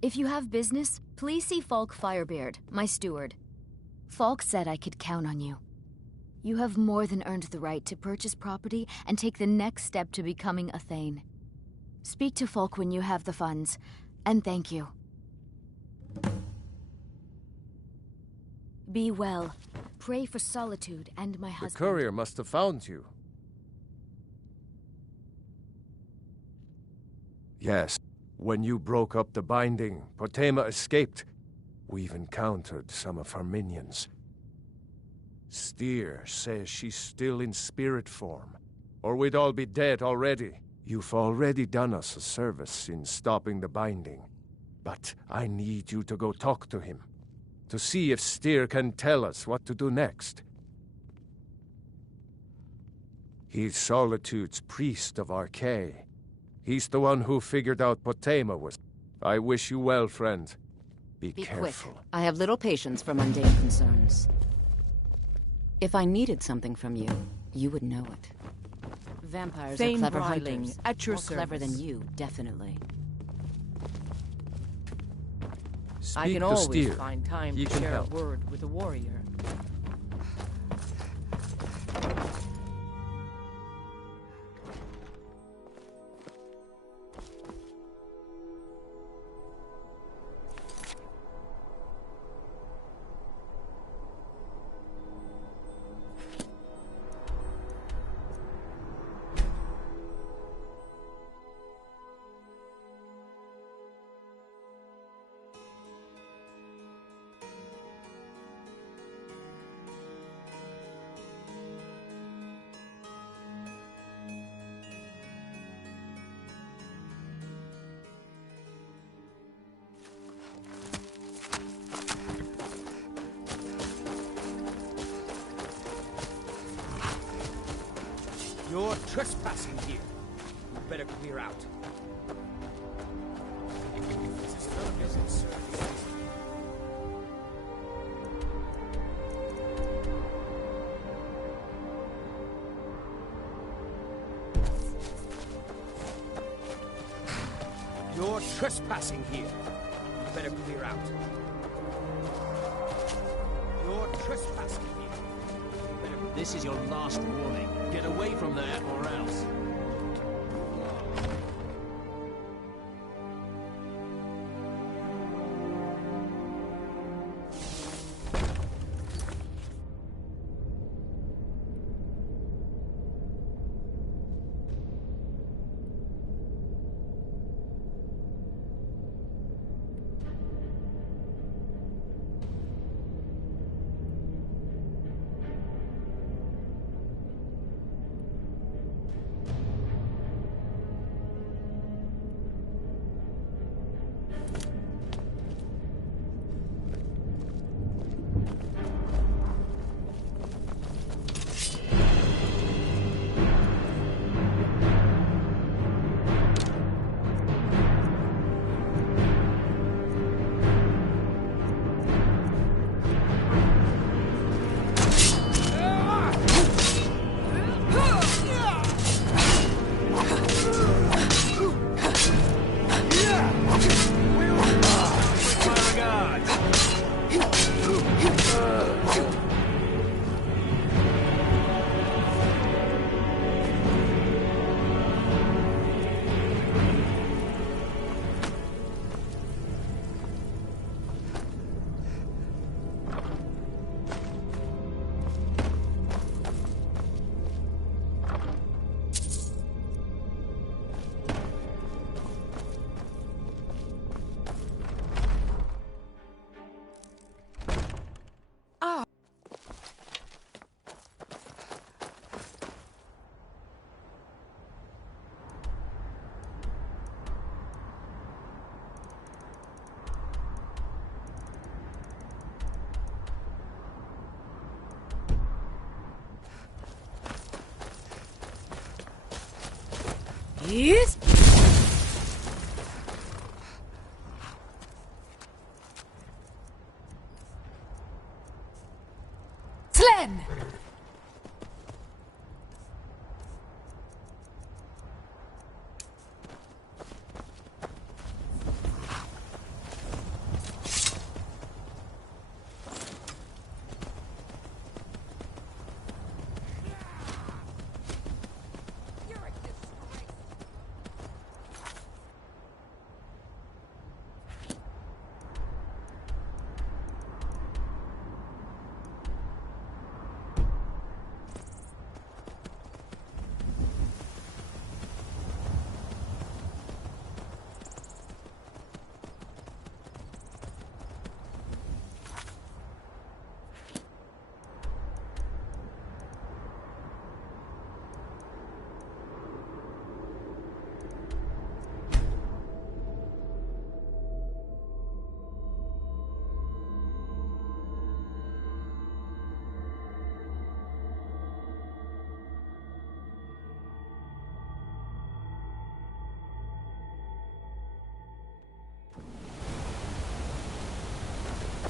If you have business, please see Falk Firebeard, my steward. Falk said I could count on you. You have more than earned the right to purchase property and take the next step to becoming a Thane. Speak to Falk when you have the funds, and thank you. Be well. Pray for Solitude and my husband. The courier must have found you. Yes. When you broke up the binding, Potema escaped. We've encountered some of her minions. Steer says she's still in spirit form, or we'd all be dead already. You've already done us a service in stopping the binding, but I need you to go talk to him, to see if Steer can tell us what to do next. He's Solitude's priest of Archay. He's the one who figured out Potema was. I wish you well, friend. Be careful. Quick. I have little patience for mundane concerns. If I needed something from you, you would know it. Vampires are clever hunters. At your More service. clever than you, definitely. Speak I can to always Steer. find time He to can share help. a word with a warrior. You're trespassing here. You better clear out. This is none of your concern. You're trespassing here. You better clear out. You're trespassing here. You better... This is your last warning. Get away from there, or else. Yes. Slen.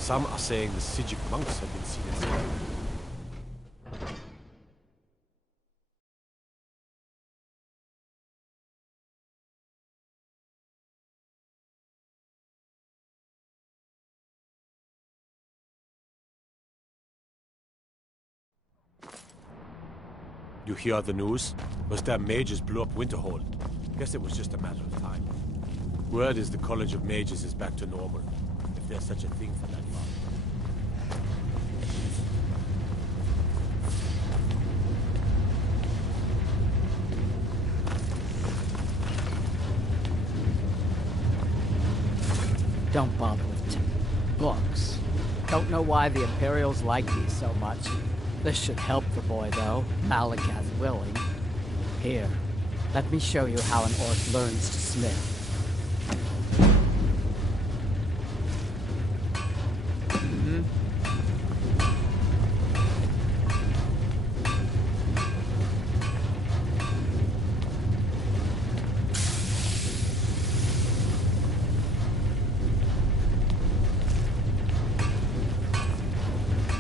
Some are saying the Sijic monks have been seen inside. You hear the news? Those damn mages blew up Winterhold. Guess it was just a matter of time. Word is the College of Mages is back to normal, if there's such a thing for that matter. Don't bother with books. Don't know why the Imperials like these so much. This should help the boy, though. Malakath willing. Here, let me show you how an orc learns to smith.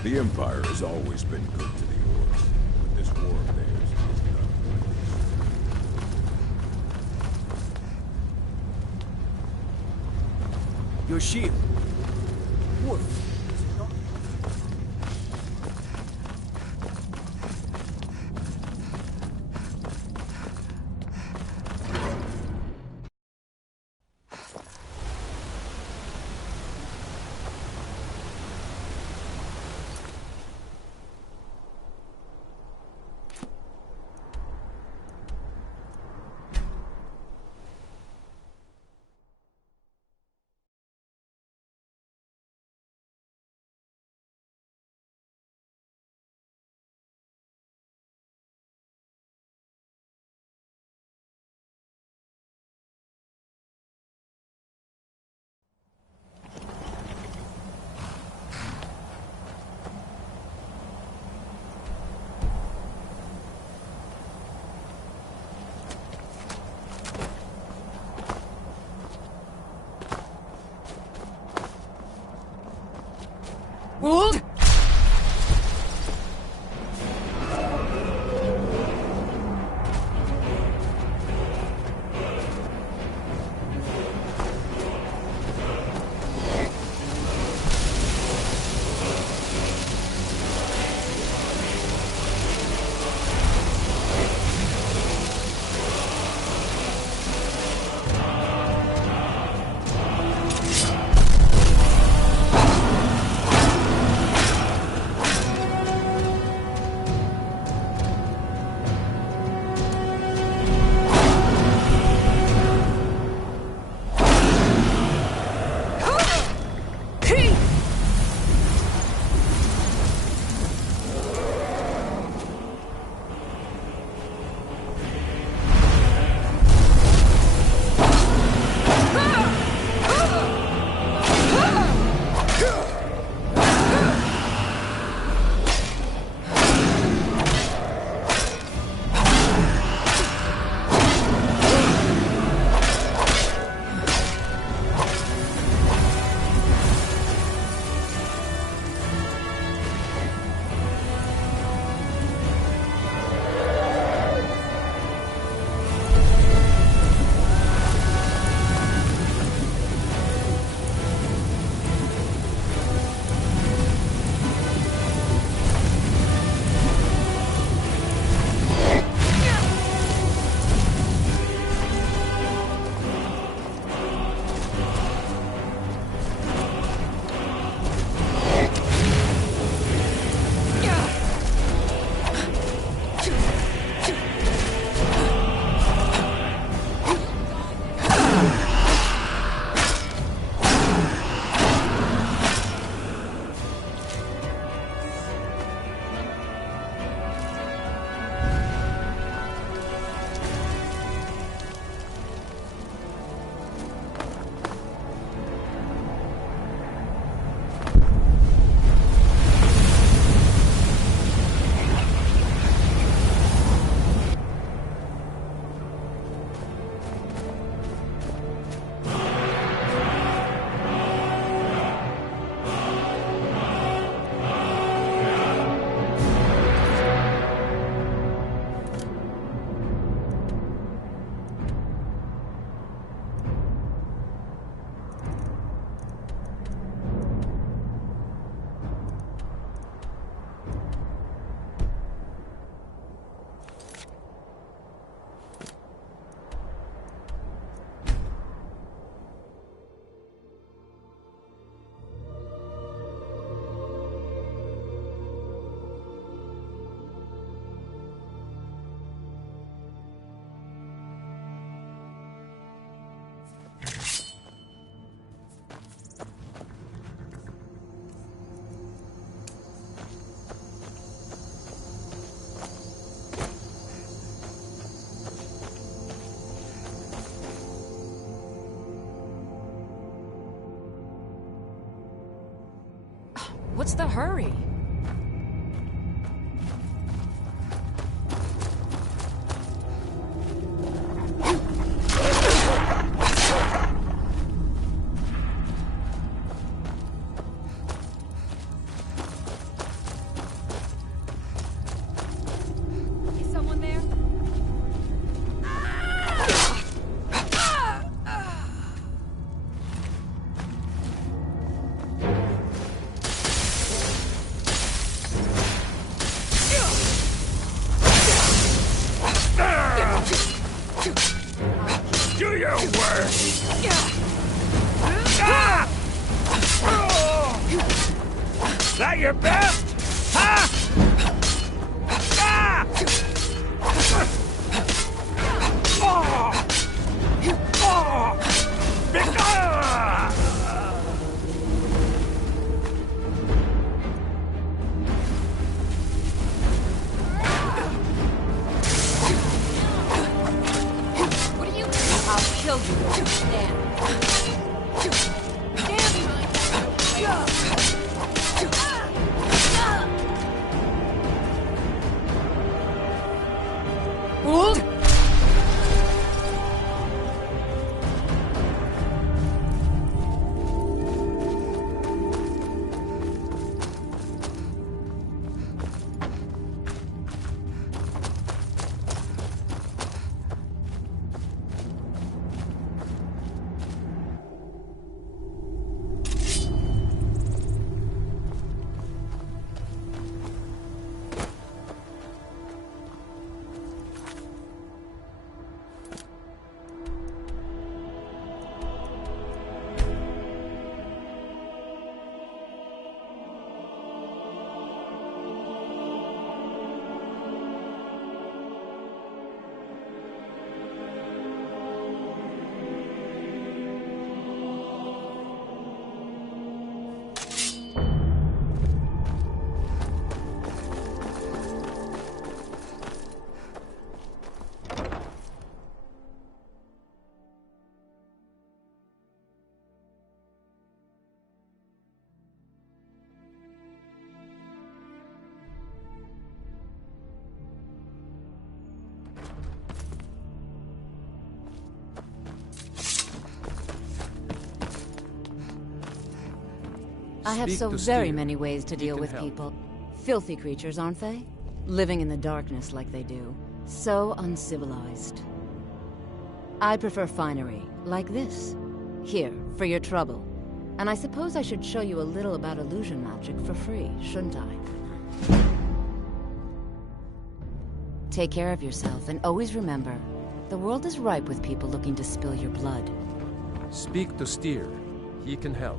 The Empire has always been good to the Orcs, but this war of theirs is none like this. Your shield. Wolf. What's the hurry? Is someone there? Do your worst! That your best? Huh? What are you? I'll kill you. Stand. I have Speak so to very Steer. many ways to He deal can with help. people. Filthy creatures, aren't they? Living in the darkness like they do. So uncivilized. I prefer finery, like this. Here, for your trouble. And I suppose I should show you a little about illusion magic for free, shouldn't I? Take care of yourself, and always remember, the world is ripe with people looking to spill your blood. Speak to Steer. He can help.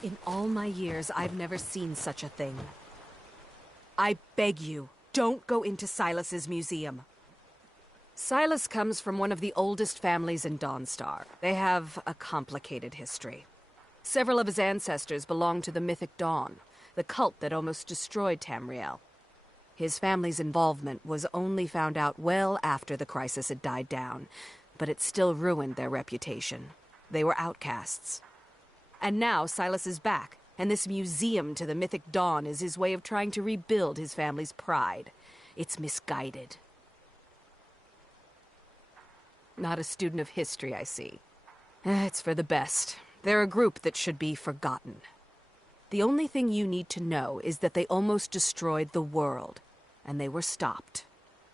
In all my years, I've never seen such a thing. I beg you, don't go into Silas's museum. Silas comes from one of the oldest families in Dawnstar. They have a complicated history. Several of his ancestors belonged to the Mythic Dawn, the cult that almost destroyed Tamriel. His family's involvement was only found out well after the crisis had died down, but it still ruined their reputation. They were outcasts. And now Silas is back, and this museum to the Mythic Dawn is his way of trying to rebuild his family's pride. It's misguided. Not a student of history, I see. It's for the best. They're a group that should be forgotten. The only thing you need to know is that they almost destroyed the world, and they were stopped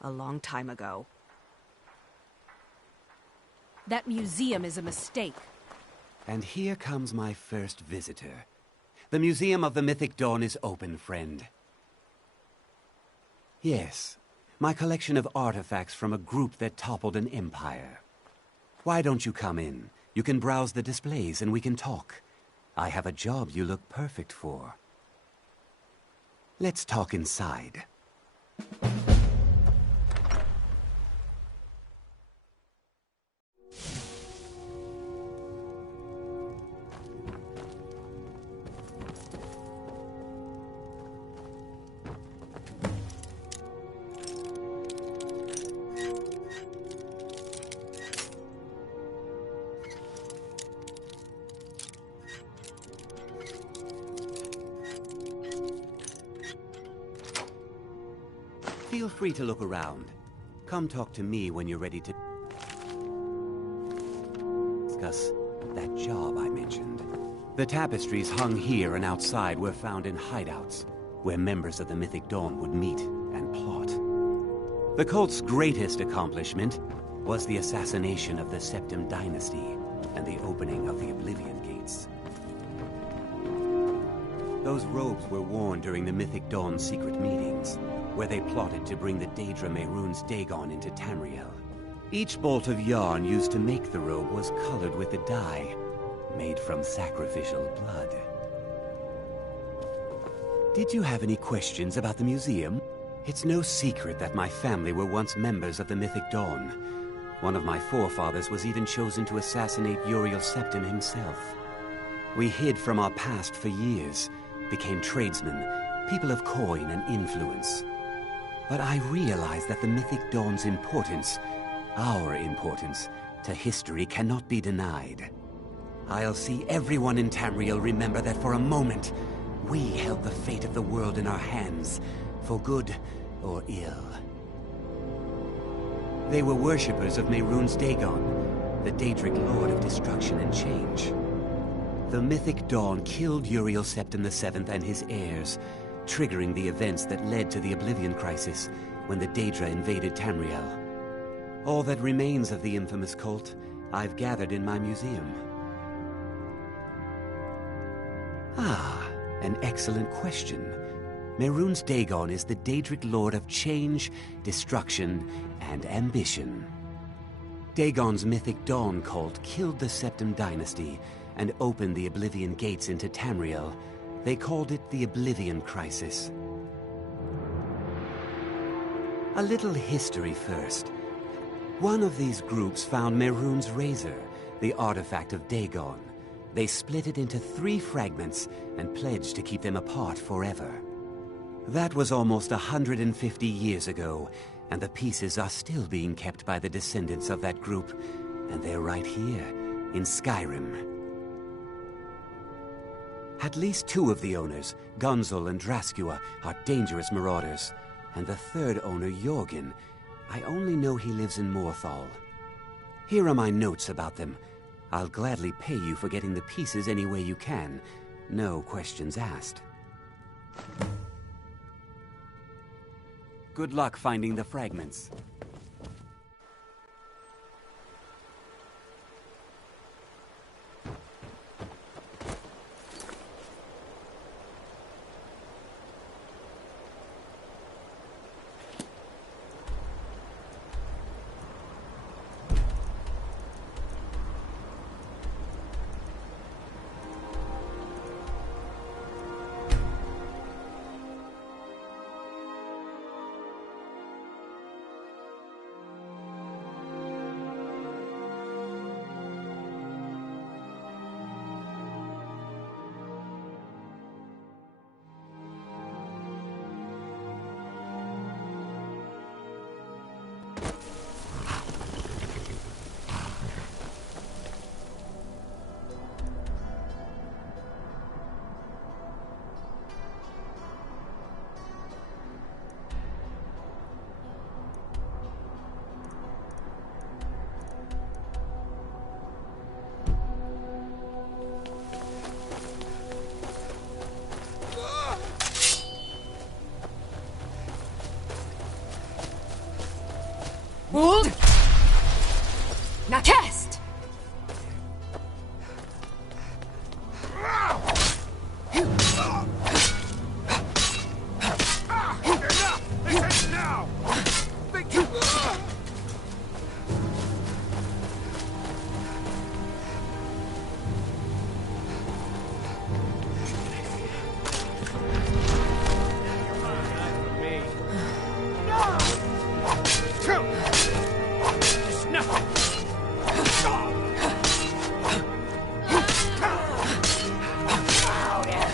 a long time ago. That museum is a mistake. And here comes my first visitor. The Museum of the Mythic Dawn is open, friend. Yes, my collection of artifacts from a group that toppled an empire. Why don't you come in? You can browse the displays and we can talk. I have a job you look perfect for. Let's talk inside. Feel free to look around. Come talk to me when you're ready to discuss that job I mentioned. The tapestries hung here and outside were found in hideouts, where members of the Mythic Dawn would meet and plot. The cult's greatest accomplishment was the assassination of the Septim Dynasty and the opening of the Oblivion Gates. Those robes were worn during the Mythic Dawn's secret meetings, where they plotted to bring the Daedra Mehrunes Dagon into Tamriel. Each bolt of yarn used to make the robe was colored with a dye made from sacrificial blood. Did you have any questions about the museum? It's no secret that my family were once members of the Mythic Dawn. One of my forefathers was even chosen to assassinate Uriel Septim himself. We hid from our past for years, became tradesmen, people of coin and influence. But I realized that the Mythic Dawn's importance, our importance, to history cannot be denied. I'll see everyone in Tamriel remember that for a moment, we held the fate of the world in our hands, for good or ill. They were worshippers of Mehrunes Dagon, the Daedric Lord of Destruction and Change. The Mythic Dawn killed Uriel Septim VII and his heirs, triggering the events that led to the Oblivion Crisis when the Daedra invaded Tamriel. All that remains of the infamous cult, I've gathered in my museum. Ah, an excellent question. Mehrunes Dagon is the Daedric Lord of Change, Destruction, and Ambition. Dagon's Mythic Dawn cult killed the Septim Dynasty and opened the Oblivion Gates into Tamriel. They called it the Oblivion Crisis. A little history first. One of these groups found Mehrunes' razor, the artifact of Dagon. They split it into 3 fragments and pledged to keep them apart forever. That was almost 150 years ago, and the pieces are still being kept by the descendants of that group, and they're right here, in Skyrim. At least 2 of the owners, Gunzel and Draskua, are dangerous marauders. And the 3rd owner, Jorgen, I only know he lives in Morthal. Here are my notes about them. I'll gladly pay you for getting the pieces any way you can. No questions asked. Good luck finding the fragments.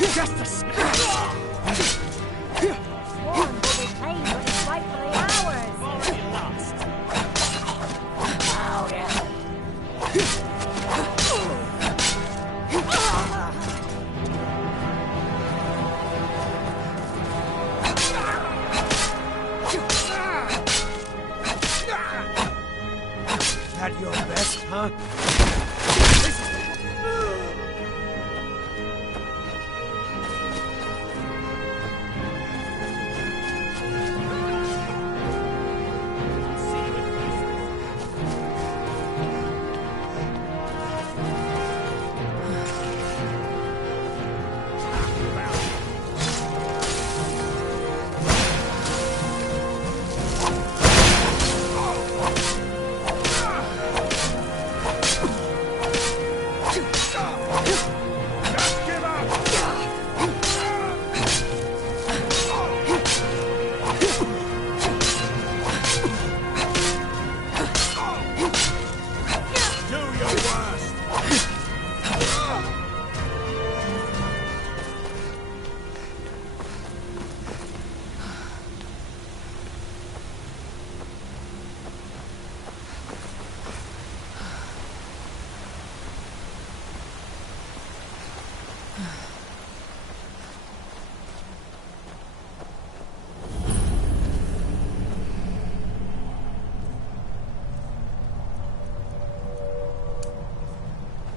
Justice! Sworn will be claimed what is rightfully ours. Already lost. That your best, huh?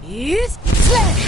Yes! Slash!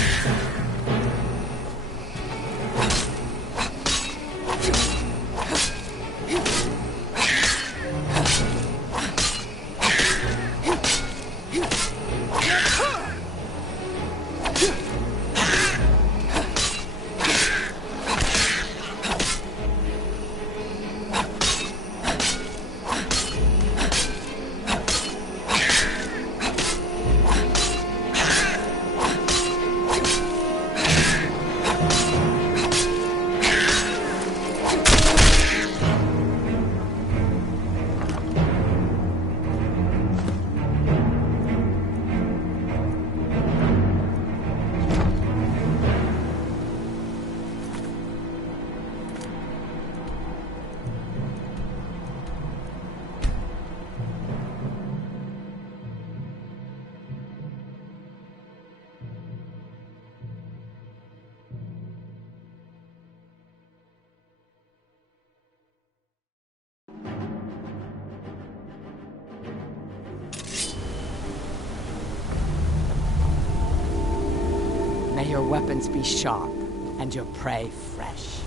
May your weapons be sharp, and your prey fresh.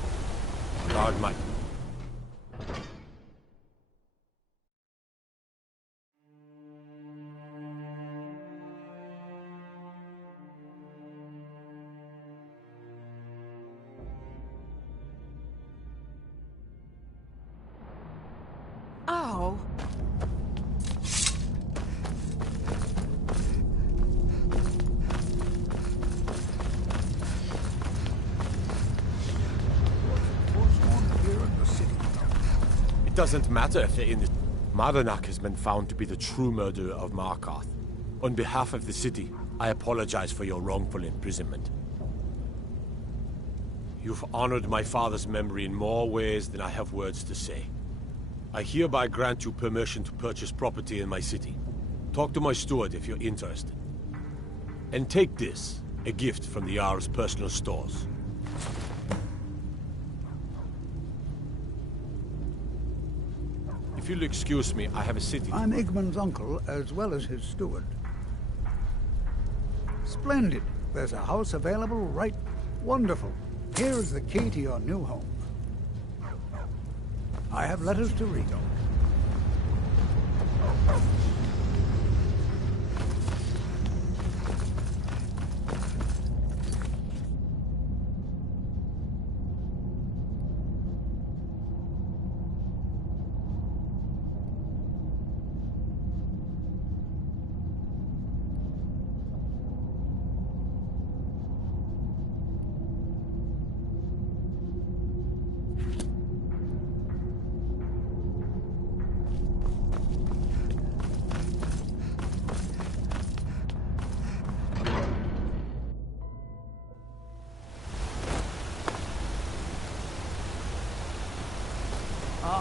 Guard my... Oh. It doesn't matter if they're in the... Maranak has been found to be the true murderer of Markarth. On behalf of the city, I apologize for your wrongful imprisonment. You've honored my father's memory in more ways than I have words to say. I hereby grant you permission to purchase property in my city. Talk to my steward if you're interested. And take this, a gift from the Jarl's personal stores. If you'll excuse me, I have a city... I'm Igmund's uncle, as well as his steward. Splendid. There's a house available right... Wonderful. Here is the key to your new home. I have letters to read.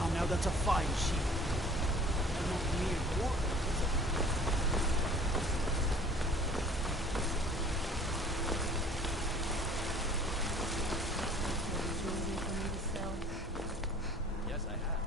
Ah, now that's a fine sheep. Not mere water, is it? Yes, I have.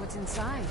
What's inside?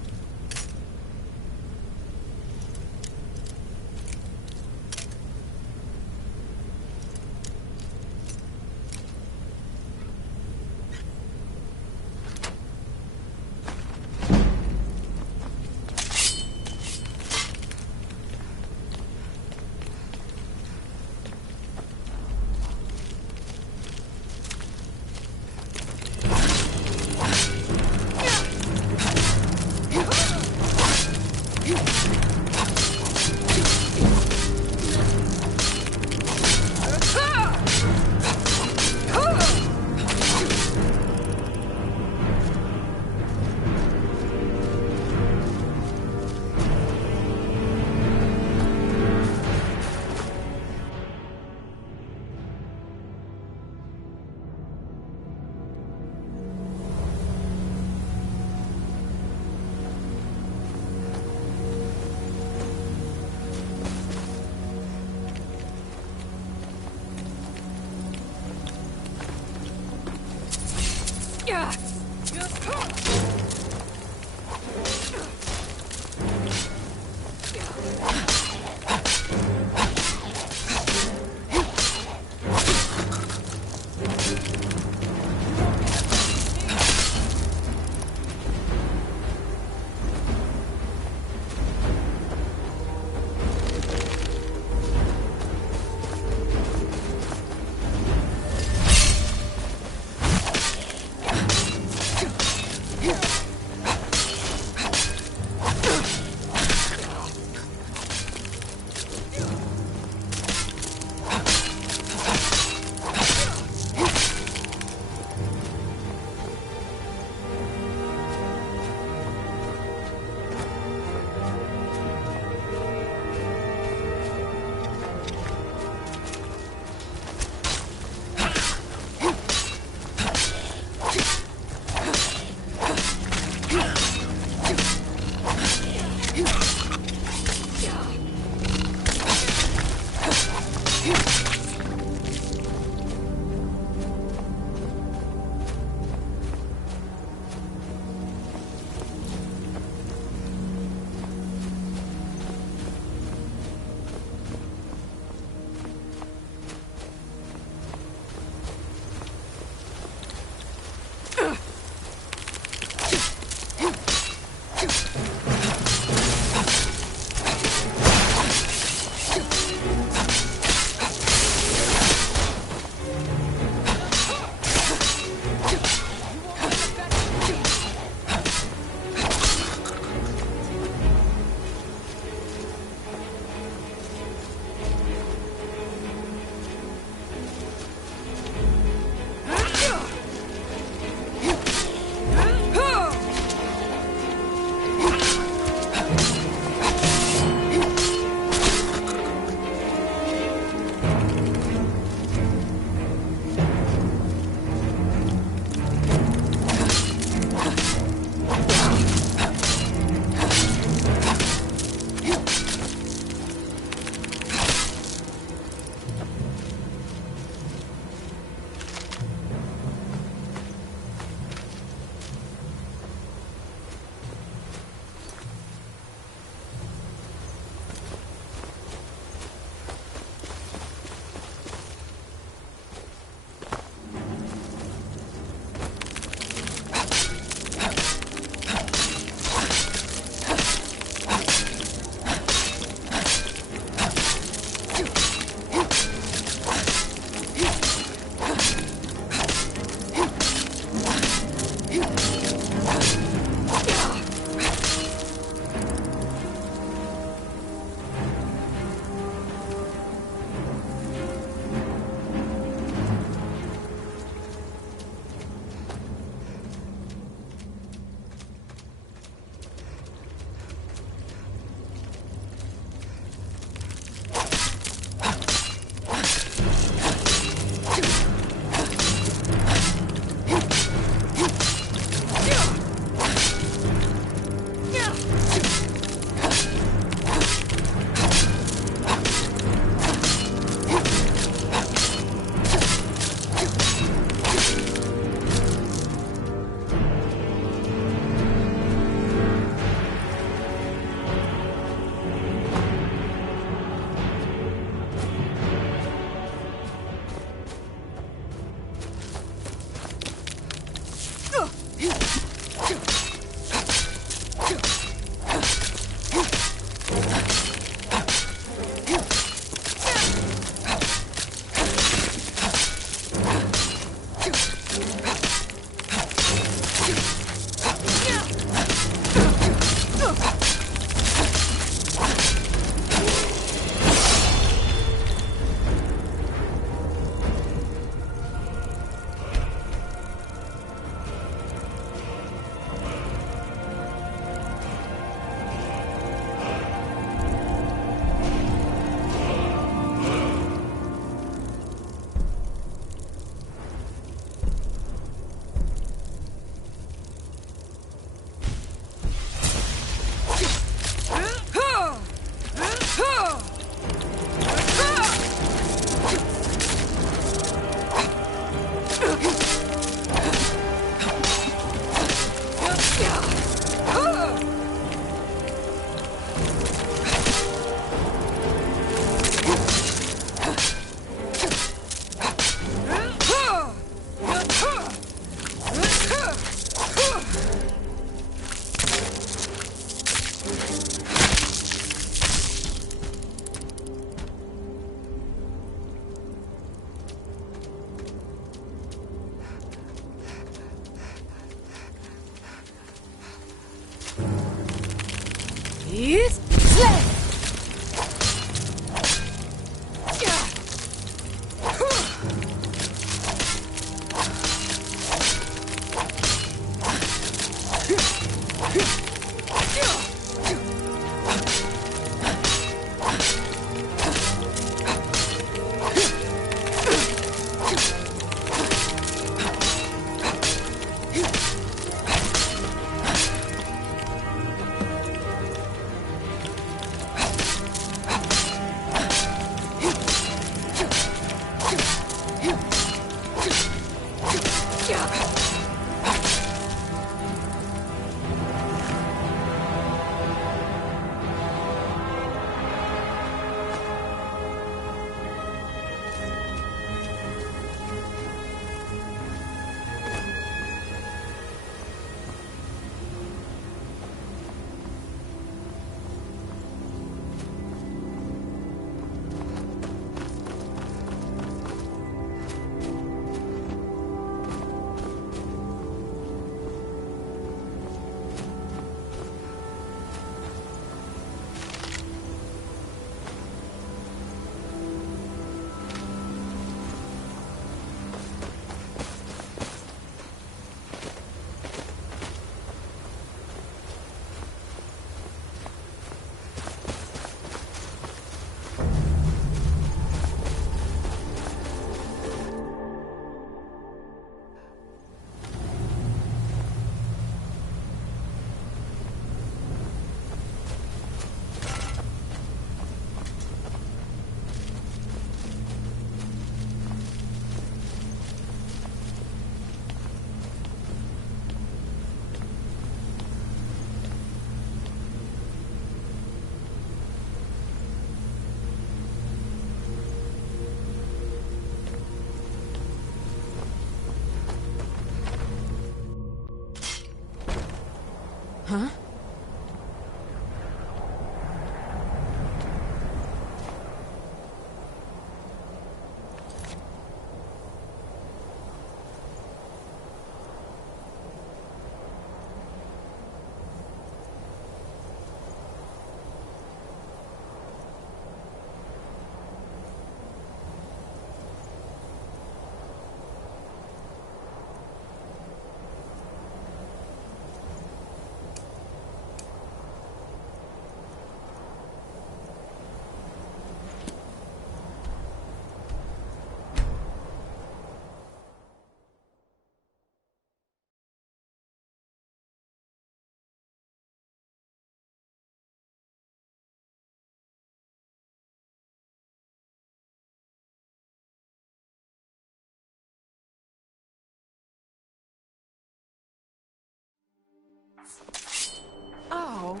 Oh.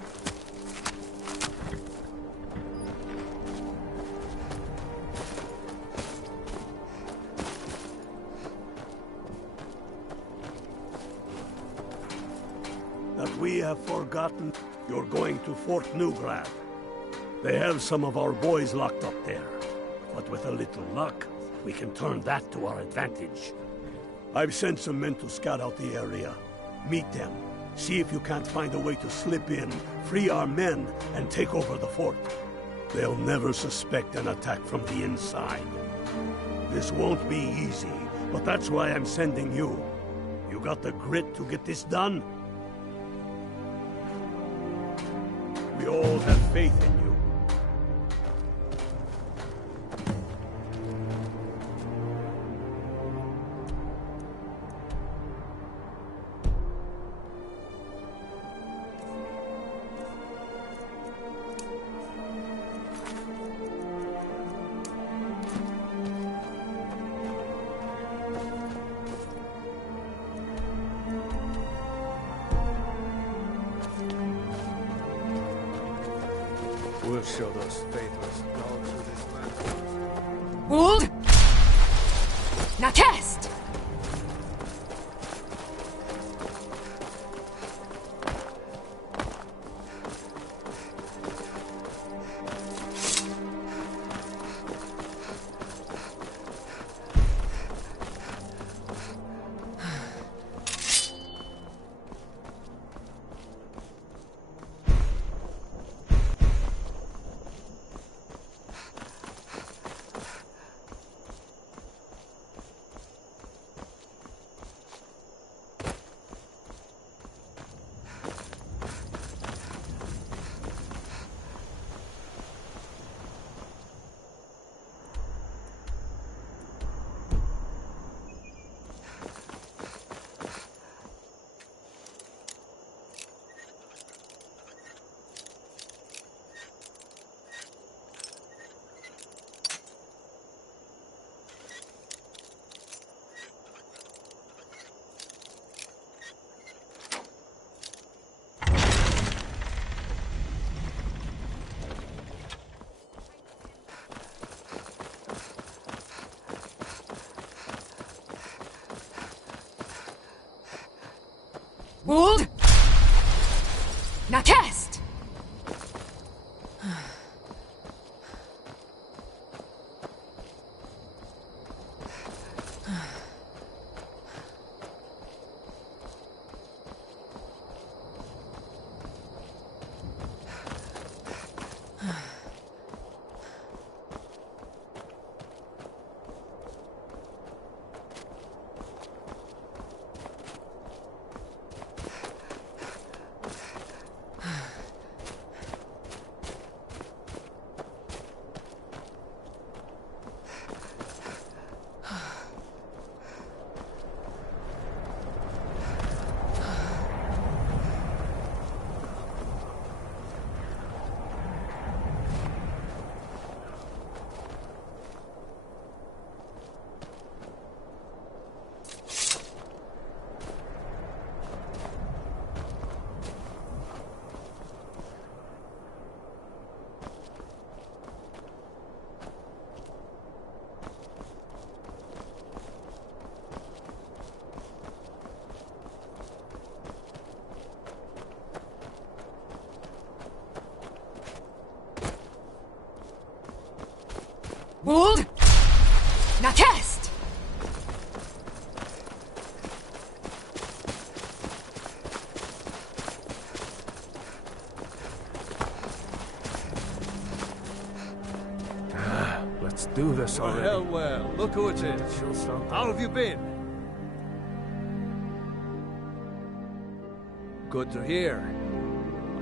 That we have forgotten, you're going to Fort Newgrad. They have some of our boys locked up there. But with a little luck, we can turn that to our advantage. I've sent some men to scout out the area. Meet them. See if you can't find a way to slip in, free our men, and take over the fort. They'll never suspect an attack from the inside. This won't be easy, but that's why I'm sending you. You got the grit to get this done? We all have faith in you. We'll show those faithless dogs who this land. Would! Now test! Would! Now test! Would! Now test! Let's do this already. Well, well, look who it is. How have you been? Good to hear.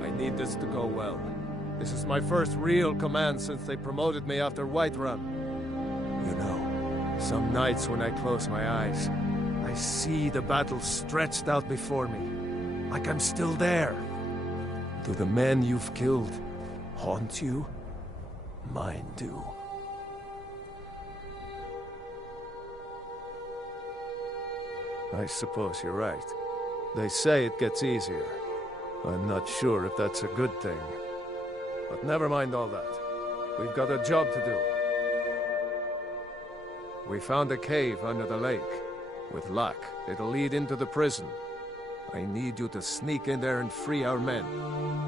I need this to go well. This is my first real command since they promoted me after Whiterun. You know, some nights when I close my eyes, I see the battle stretched out before me, like I'm still there. Do the men you've killed haunt you? Mine do. I suppose you're right. They say it gets easier. I'm not sure if that's a good thing. But never mind all that. We've got a job to do. We found a cave under the lake. With luck, it'll lead into the prison. I need you to sneak in there and free our men,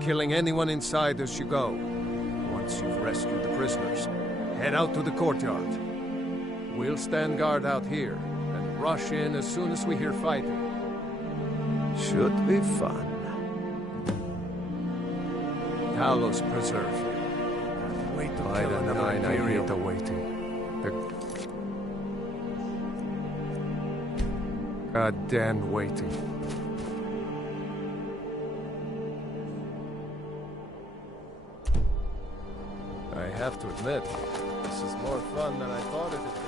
killing anyone inside as you go. Once you've rescued the prisoners, head out to the courtyard. We'll stand guard out here, and rush in as soon as we hear fighting. Should be fun. Talos preserve you. Wait to kill another Imperial. I hate the waiting. Goddamn waiting. I have to admit, this is more fun than I thought it would be.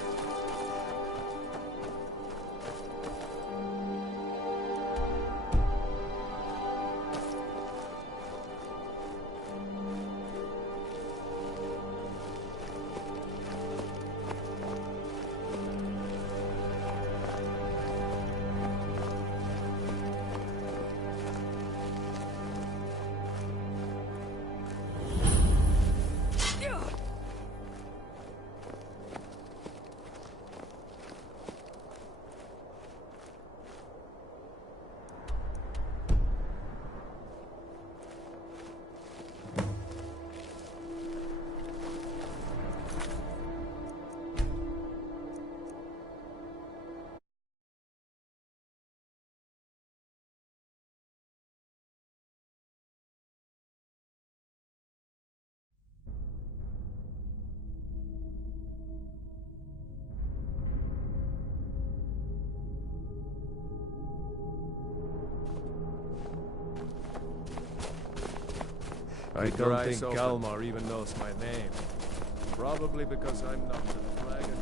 I don't think Galmar even knows my name. Probably because I'm not the dragon.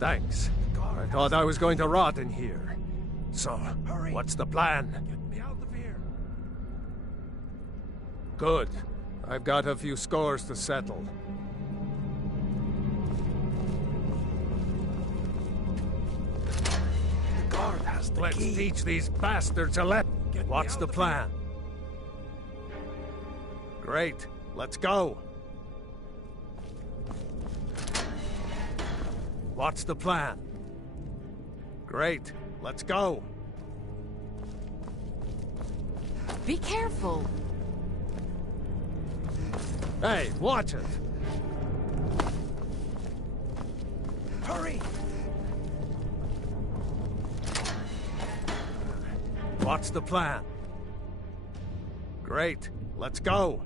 Thanks. I thought I was going to rot in here. So, what's the plan? Get me out of here. Good. I've got a few scores to settle. The guard has the Let's key. teach these bastards a lesson. What's the plan? Great. Let's go. What's the plan? Great. Let's go. Be careful. Hey, watch it. Hurry! What's the plan? Great. Let's go.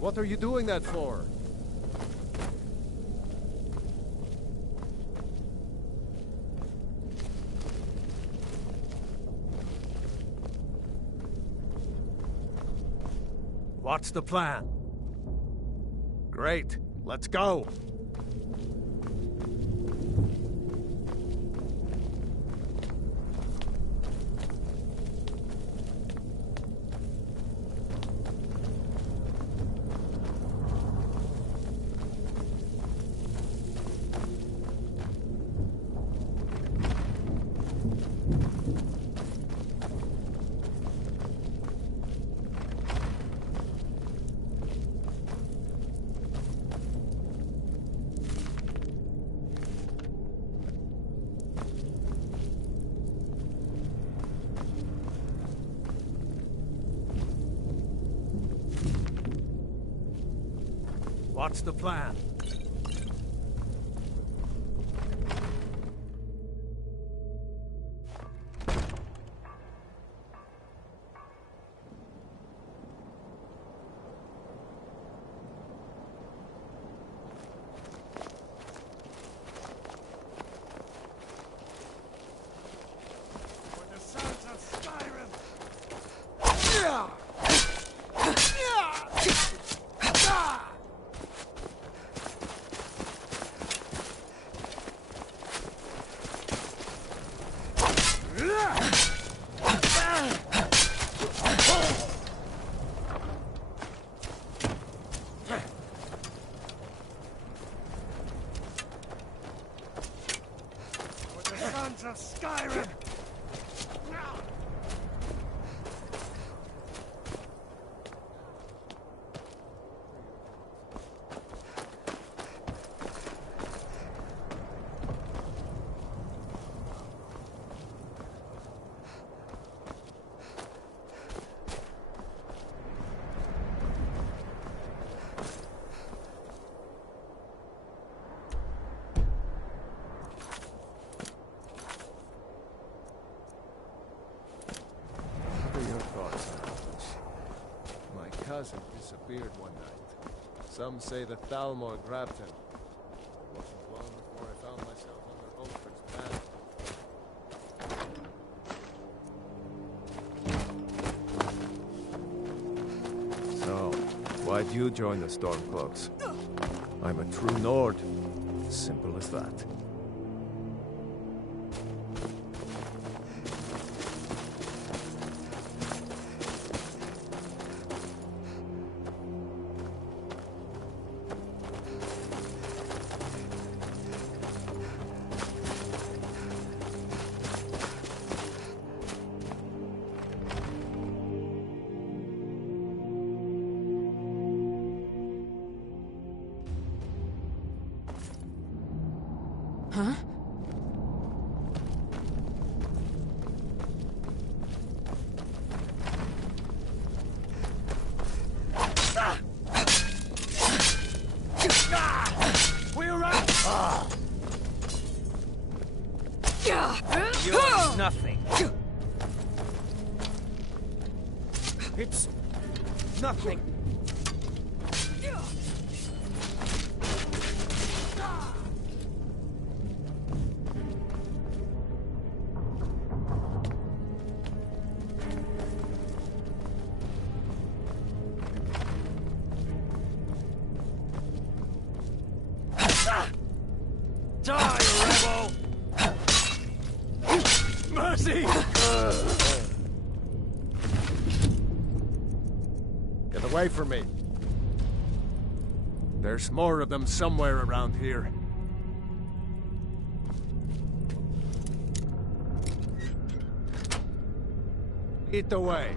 What are you doing that for? What's the plan? Great. Let's go. What's the plan? For the sons of Skyrim! For the sons of Skyrim! What are your thoughts on this? My cousin disappeared one night. Some say that Thalmor grabbed him. It wasn't long before I found myself under Ulfric's banner. So, why'd you join the Stormcloaks? I'm a true Nord. Simple as that. Huh? We're out! You're nothing. It's nothing. Die, rebel! Mercy! Get away from me. There's more of them somewhere around here. Eat away.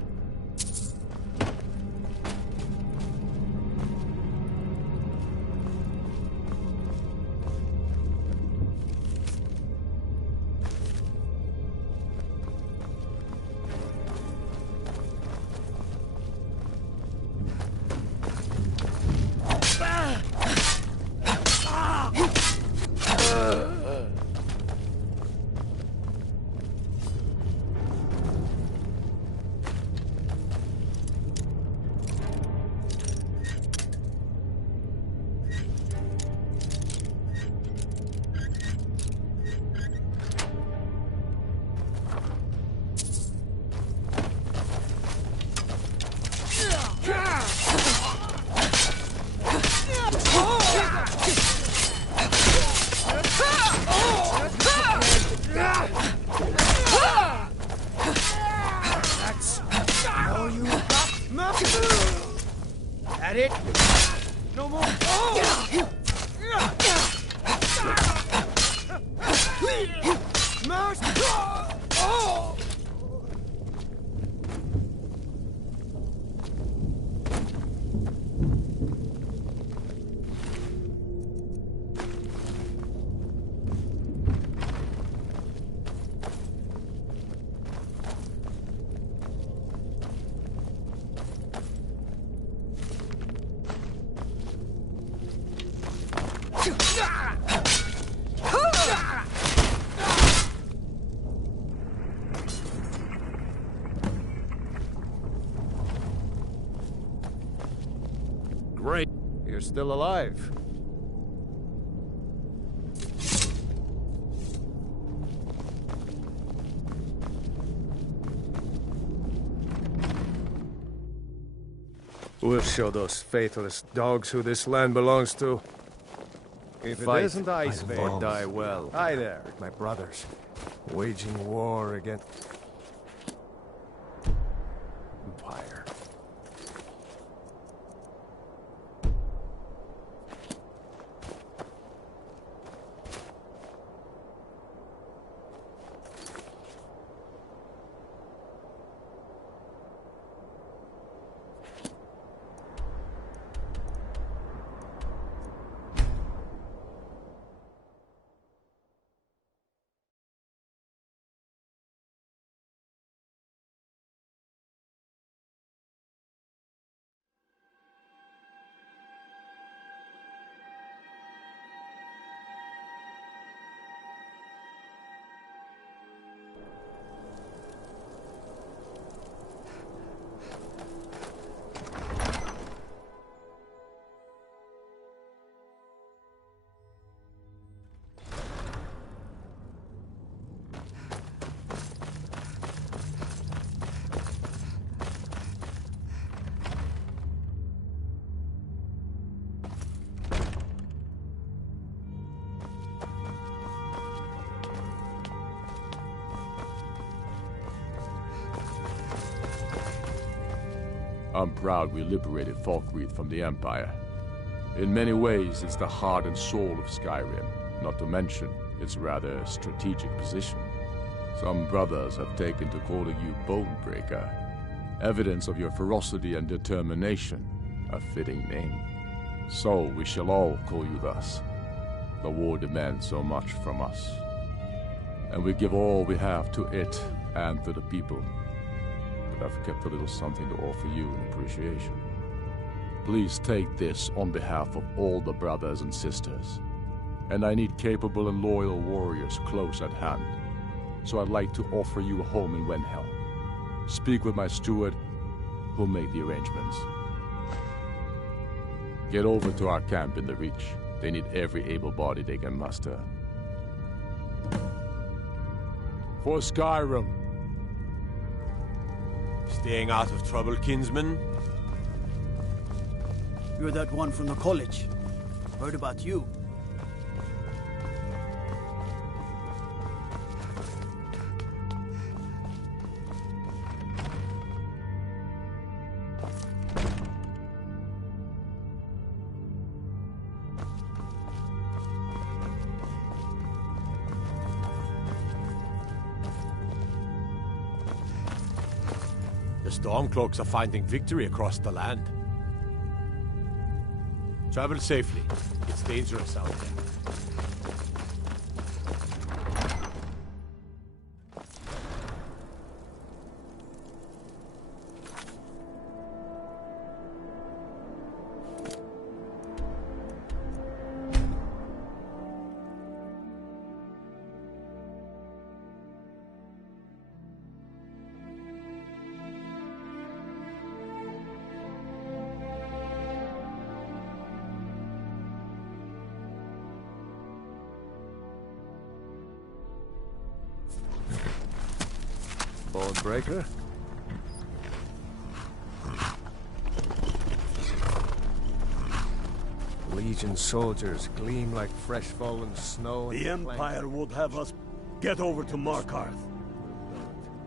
Great. You're still alive. We'll show those faithless dogs who this land belongs to. If it isn't Iceveil, die well. Hi there, my brothers. Waging war against Empire. I'm proud we liberated Falkreath from the Empire. In many ways, it's the heart and soul of Skyrim, not to mention its rather strategic position. Some brothers have taken to calling you Bonebreaker, evidence of your ferocity and determination, a fitting name. So we shall all call you thus. The war demands so much from us, and we give all we have to it and to the people. But I've kept a little something to offer you in appreciation. Please take this on behalf of all the brothers and sisters. And I need capable and loyal warriors close at hand. So I'd like to offer you a home in Wenhel. Speak with my steward, who'll make the arrangements. Get over to our camp in the Reach. They need every able body they can muster. For Skyrim. Staying out of trouble, kinsman? You're that one from the college. Heard about you. The Stormcloaks are finding victory across the land. Travel safely. It's dangerous out there. Bonebreaker? Legion soldiers gleam like fresh fallen snow. The Empire would have us get over to Markarth.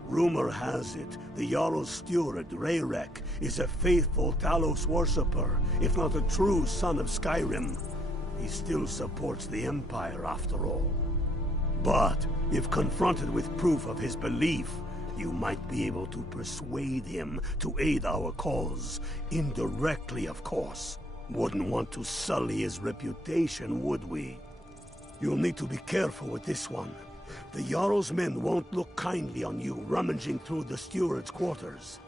Rumor has it, the Jarl's steward, Rayrek, is a faithful Talos worshipper, if not a true son of Skyrim. He still supports the Empire after all. But, if confronted with proof of his belief, you might be able to persuade him to aid our cause. Indirectly, of course. Wouldn't want to sully his reputation, would we? You'll need to be careful with this one. The Jarl's men won't look kindly on you rummaging through the steward's quarters.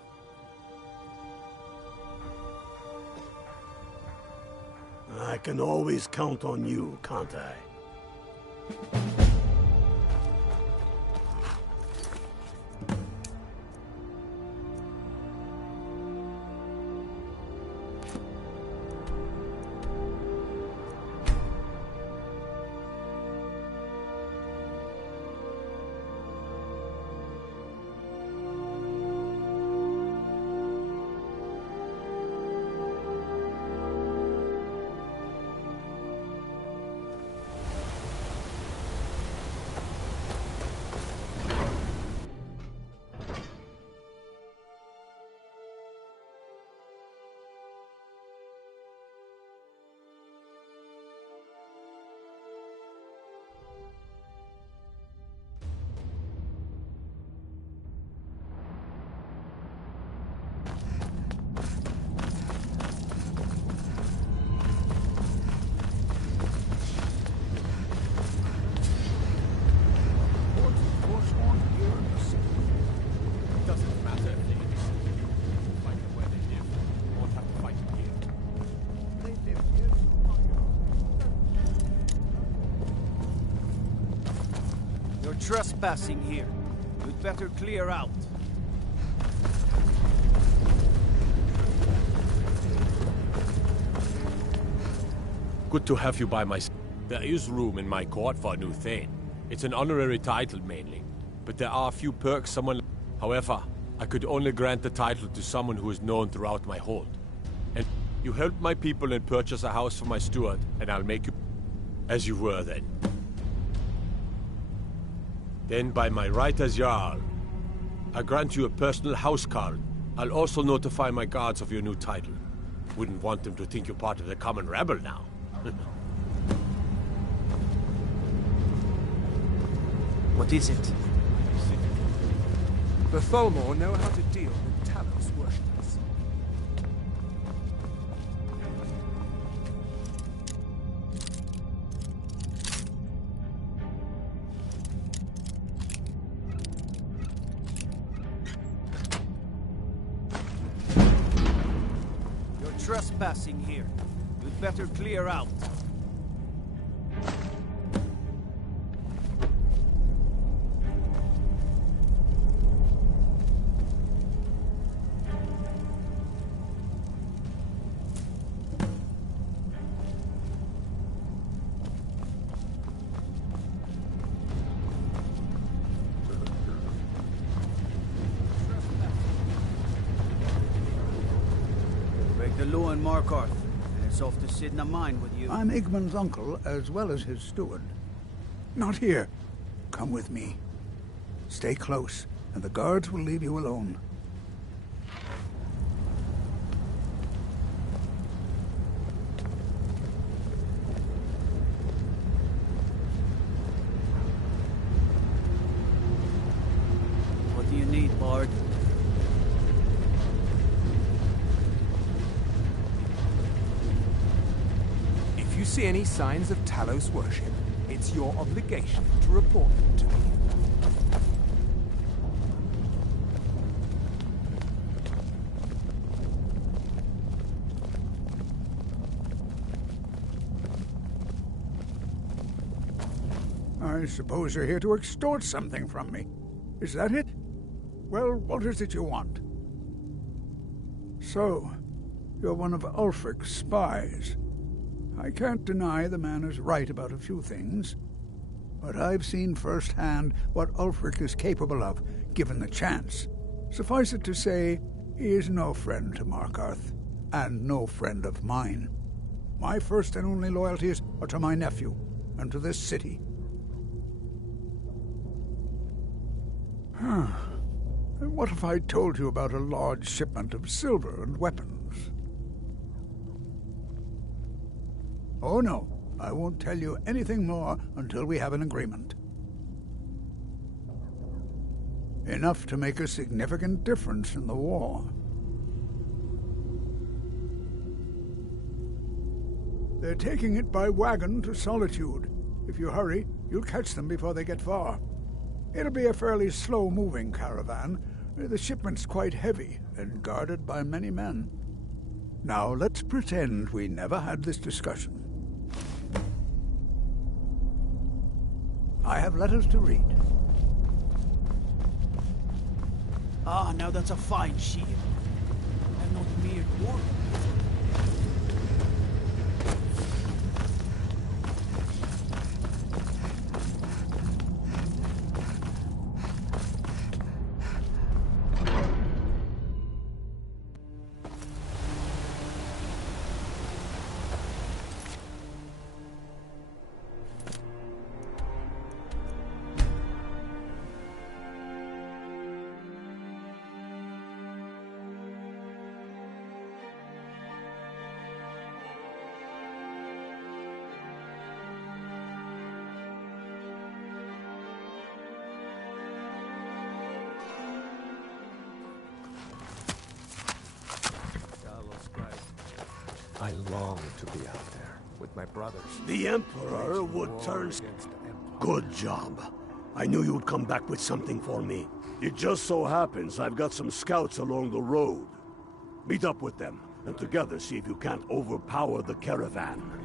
I can always count on you, can't I? Trespassing here. You'd better clear out. Good to have you by my side. There is room in my court for a new Thane. It's an honorary title mainly, but there are a few perks someone... However, I could only grant the title to someone who is known throughout my hold. And you help my people and purchase a house for my steward, and I'll make you... as you were then. Then, by my right as Jarl, I grant you a personal house card. I'll also notify my guards of your new title. Wouldn't want them to think you're part of the common rabble now. What is it? The Tholmor know how to deal with Talos worshippers. Trespassing here. You'd better clear out. Markarth, and it's off to sit in a mine with you. I'm Igmund's uncle, as well as his steward. Not here. Come with me. Stay close, and the guards will leave you alone. What do you need, Bard? see any signs of Talos worship, it's your obligation to report them to me. I suppose you're here to extort something from me. Is that it? Well, what is it you want? So, you're one of Ulfric's spies. I can't deny the man is right about a few things, but I've seen firsthand what Ulfric is capable of, given the chance. Suffice it to say, he is no friend to Markarth, and no friend of mine. My first and only loyalties are to my nephew, and to this city. What if I told you about a large shipment of silver and weapons? Oh no, I won't tell you anything more until we have an agreement. Enough to make a significant difference in the war. They're taking it by wagon to Solitude. If you hurry, you'll catch them before they get far. It'll be a fairly slow-moving caravan. The shipment's quite heavy and guarded by many men. Now, let's pretend we never had this discussion. I have letters to read. Ah, now that's a fine shield. And not mere dwarf. I long to be out there with my brothers. The Emperor would turn... Good job. I knew you'd come back with something for me. It just so happens I've got some scouts along the road. Meet up with them, and together see if you can't overpower the caravan.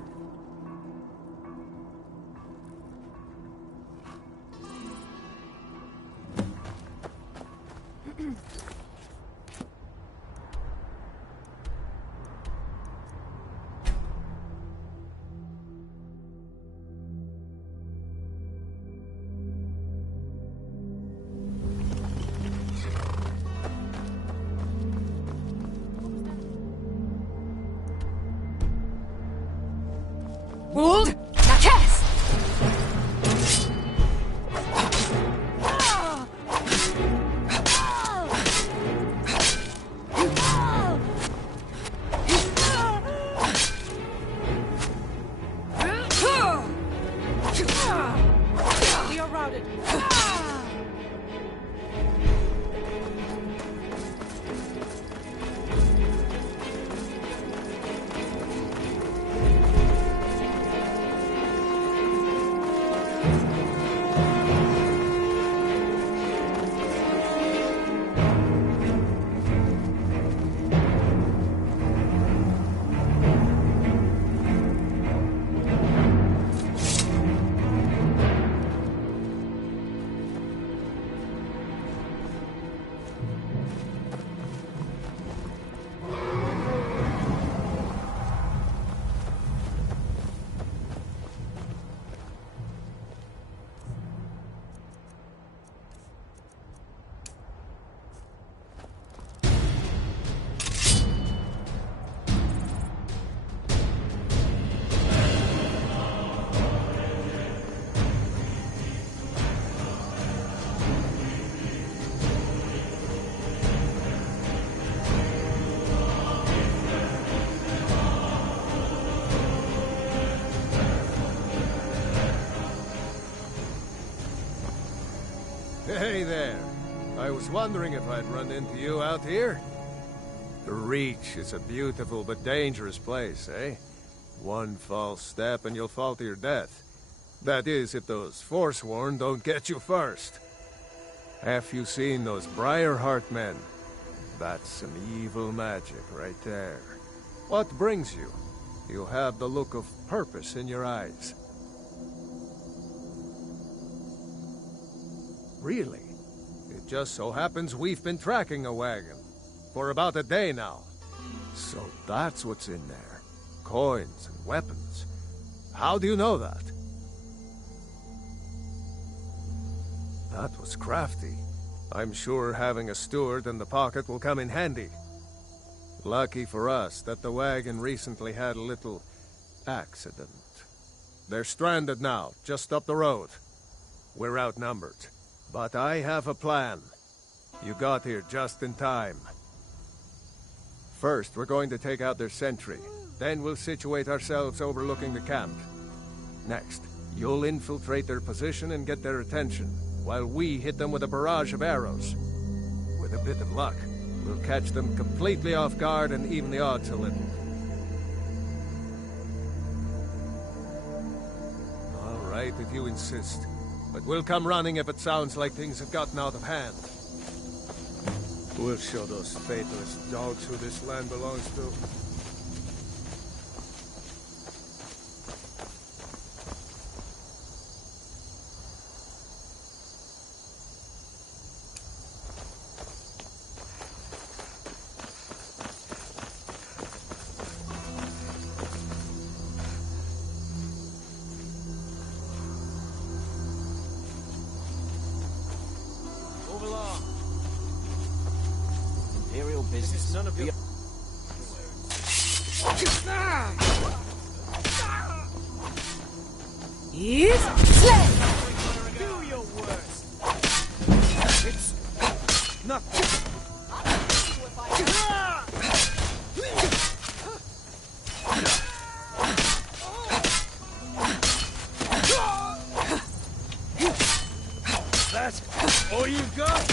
Wold, Nakes! We are routed. Hey there. I was wondering if I'd run into you out here. The Reach is a beautiful but dangerous place, eh? One false step and you'll fall to your death. That is, if those Forsworn don't get you first. Have you seen those Briarheart men? That's some evil magic right there. What brings you? You have the look of purpose in your eyes. Really? It just so happens we've been tracking a wagon for about a day now. So that's what's in there. Coins and weapons. How do you know that? That was crafty. I'm sure having a steward in the pocket will come in handy. Lucky for us that the wagon recently had a little accident. They're stranded now, just up the road. We're outnumbered, but I have a plan. You got here just in time. First, we're going to take out their sentry. Then we'll situate ourselves overlooking the camp. Next, you'll infiltrate their position and get their attention, while we hit them with a barrage of arrows. With a bit of luck, we'll catch them completely off guard and even the odds a little. All right, if you insist. But we'll come running if it sounds like things have gotten out of hand. We'll show those faithless dogs who this land belongs to. Imperial business. None of your... Is slay! Do your worst. It's nothing. That's all you got?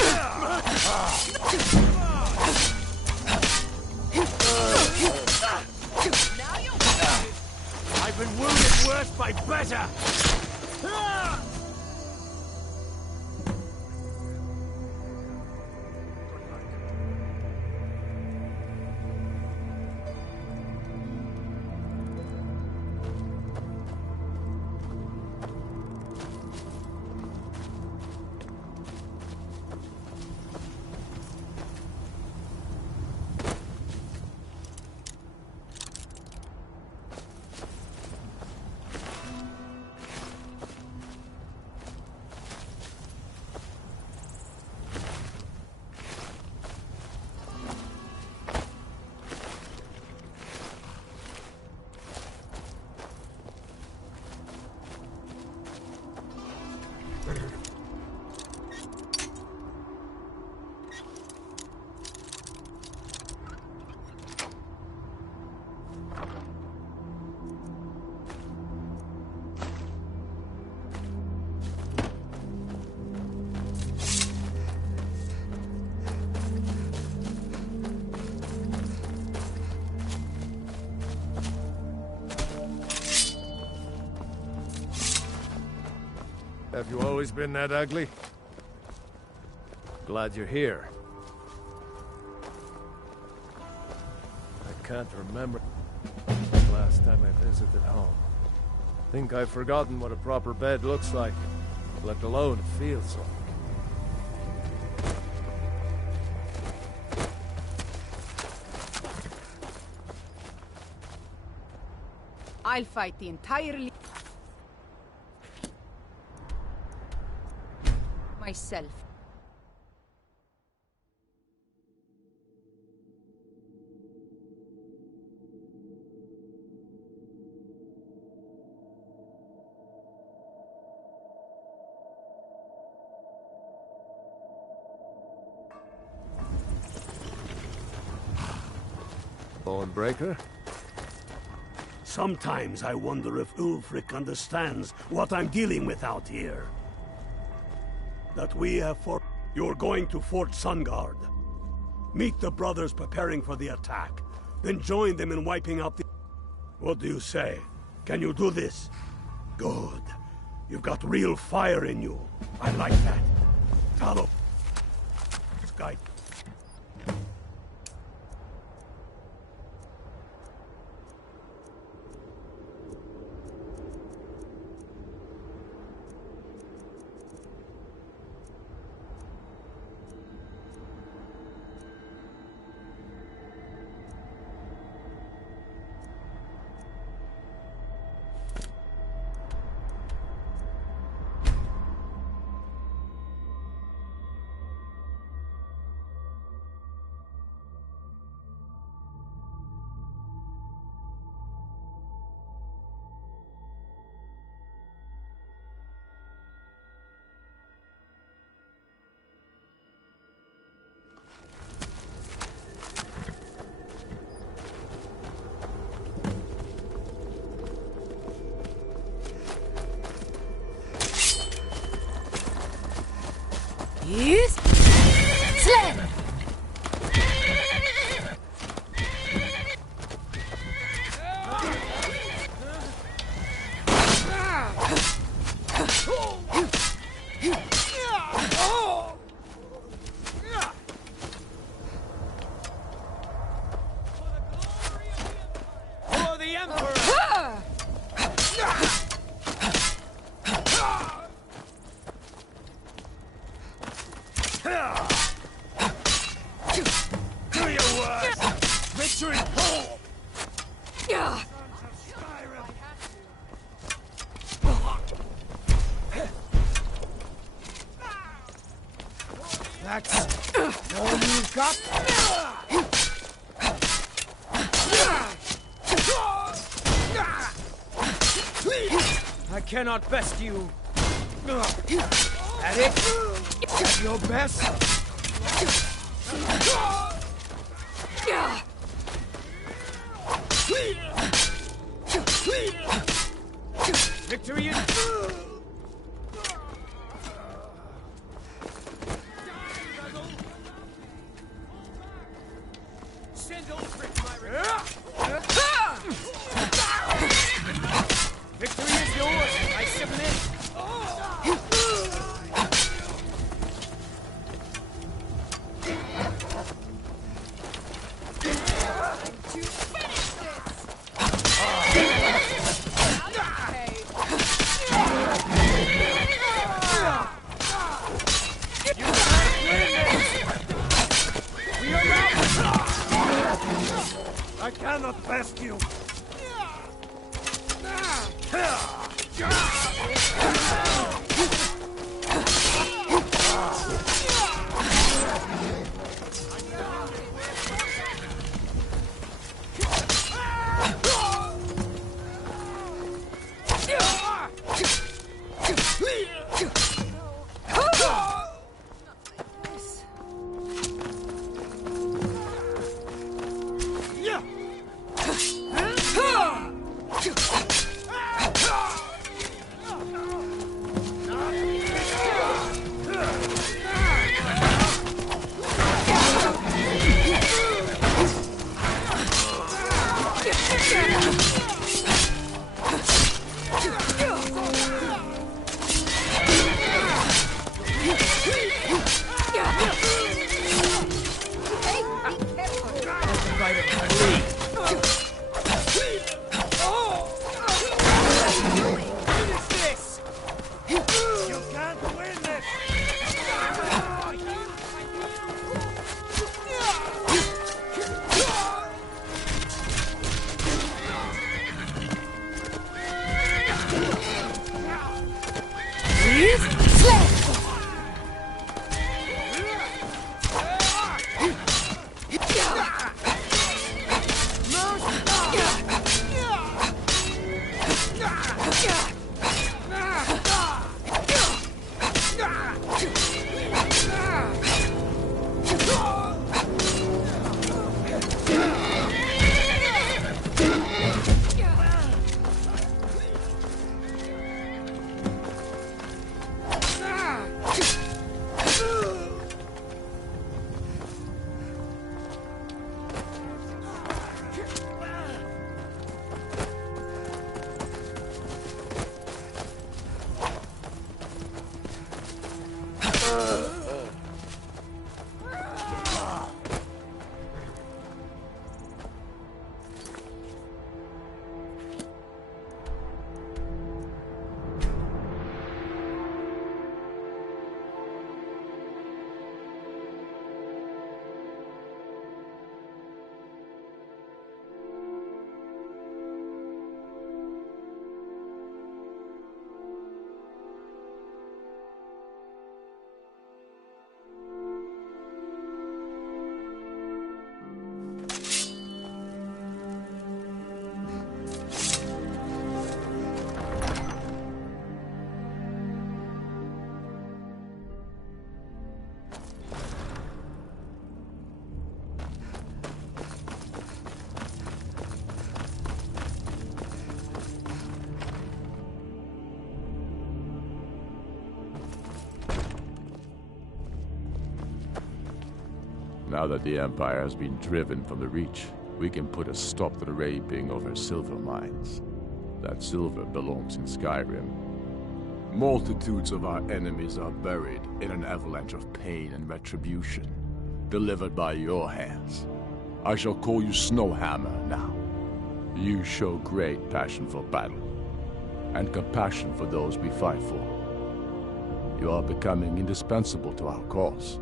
I've been wounded worse by better! Have you always been that ugly? Glad you're here. I can't remember the last time I visited home. Think I've forgotten what a proper bed looks like, let alone feels like. I'll fight the entire myself. Bonebreaker? Sometimes I wonder if Ulfric understands what I'm dealing with out here. That we have for... You're going to Fort Sungard. Meet the brothers preparing for the attack. Then join them in wiping out the... What do you say? Can you do this? Good. You've got real fire in you. I like that. Follow. Sky. Yes. Slam. For the Emperor! Do your worst! Victory! That's all you've got? I cannot best you. At it? At your best? Victory is... Send Ulfric my Victory is yours. I submit. I cannot best you! Now that the Empire has been driven from the Reach, we can put a stop to the raping of her silver mines. That silver belongs in Skyrim. Multitudes of our enemies are buried in an avalanche of pain and retribution, delivered by your hands. I shall call you Snowhammer now. You show great passion for battle, and compassion for those we fight for. You are becoming indispensable to our cause.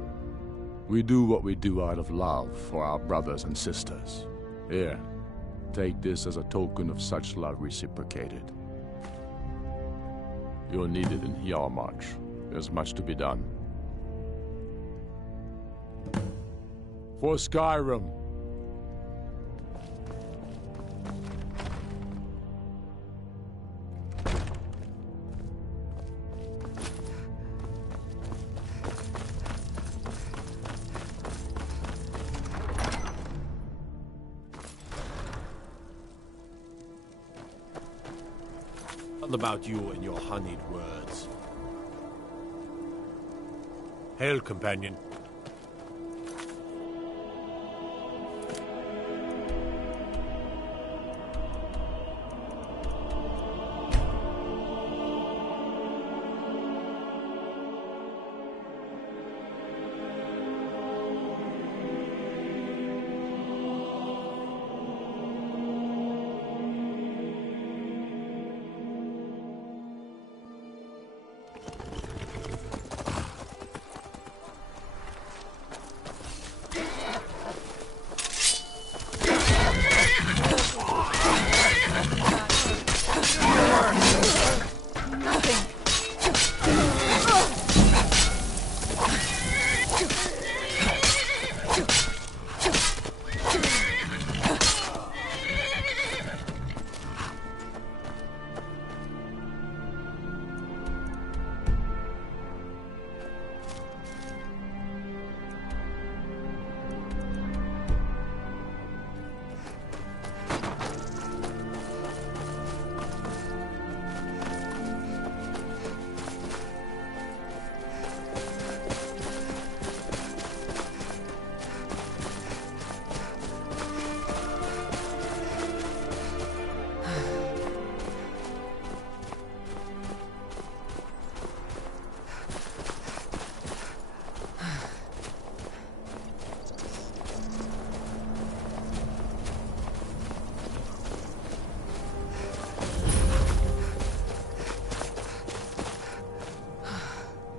We do what we do out of love for our brothers and sisters. Here, take this as a token of such love reciprocated. You're needed in Hjalmarch. There's much to be done. For Skyrim! What about you and your honeyed words? Hail, companion.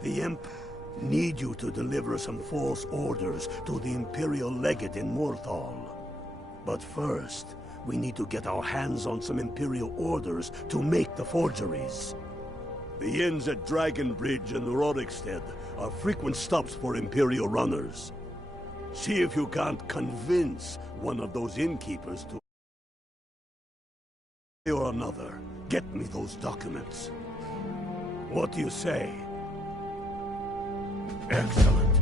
The Imp need you to deliver some false orders to the Imperial Legate in Morthal. But first, we need to get our hands on some Imperial orders to make the forgeries. The inns at Dragonbridge and Rorikstead are frequent stops for Imperial runners. See if you can't convince one of those innkeepers to... or another, get me those documents. What do you say? Excellent.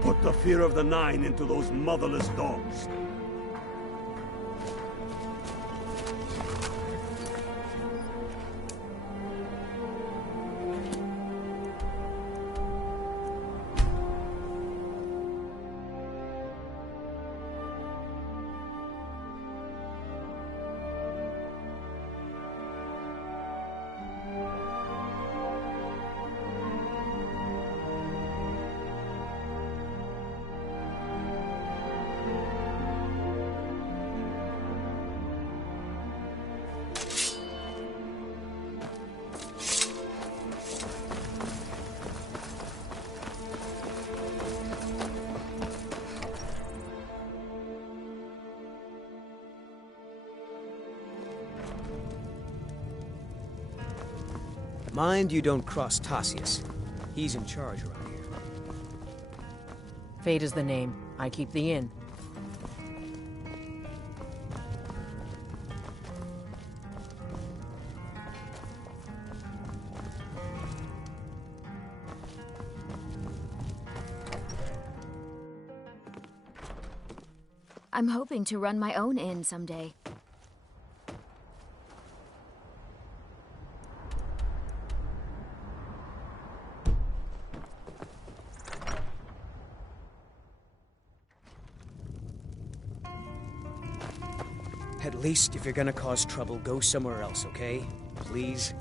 Put the fear of the Nine into those motherless dogs. Mind you don't cross Tassius. He's in charge around here. Fate is the name. I keep the inn. I'm hoping to run my own inn someday. At least, if you're gonna cause trouble, go somewhere else, okay? Please?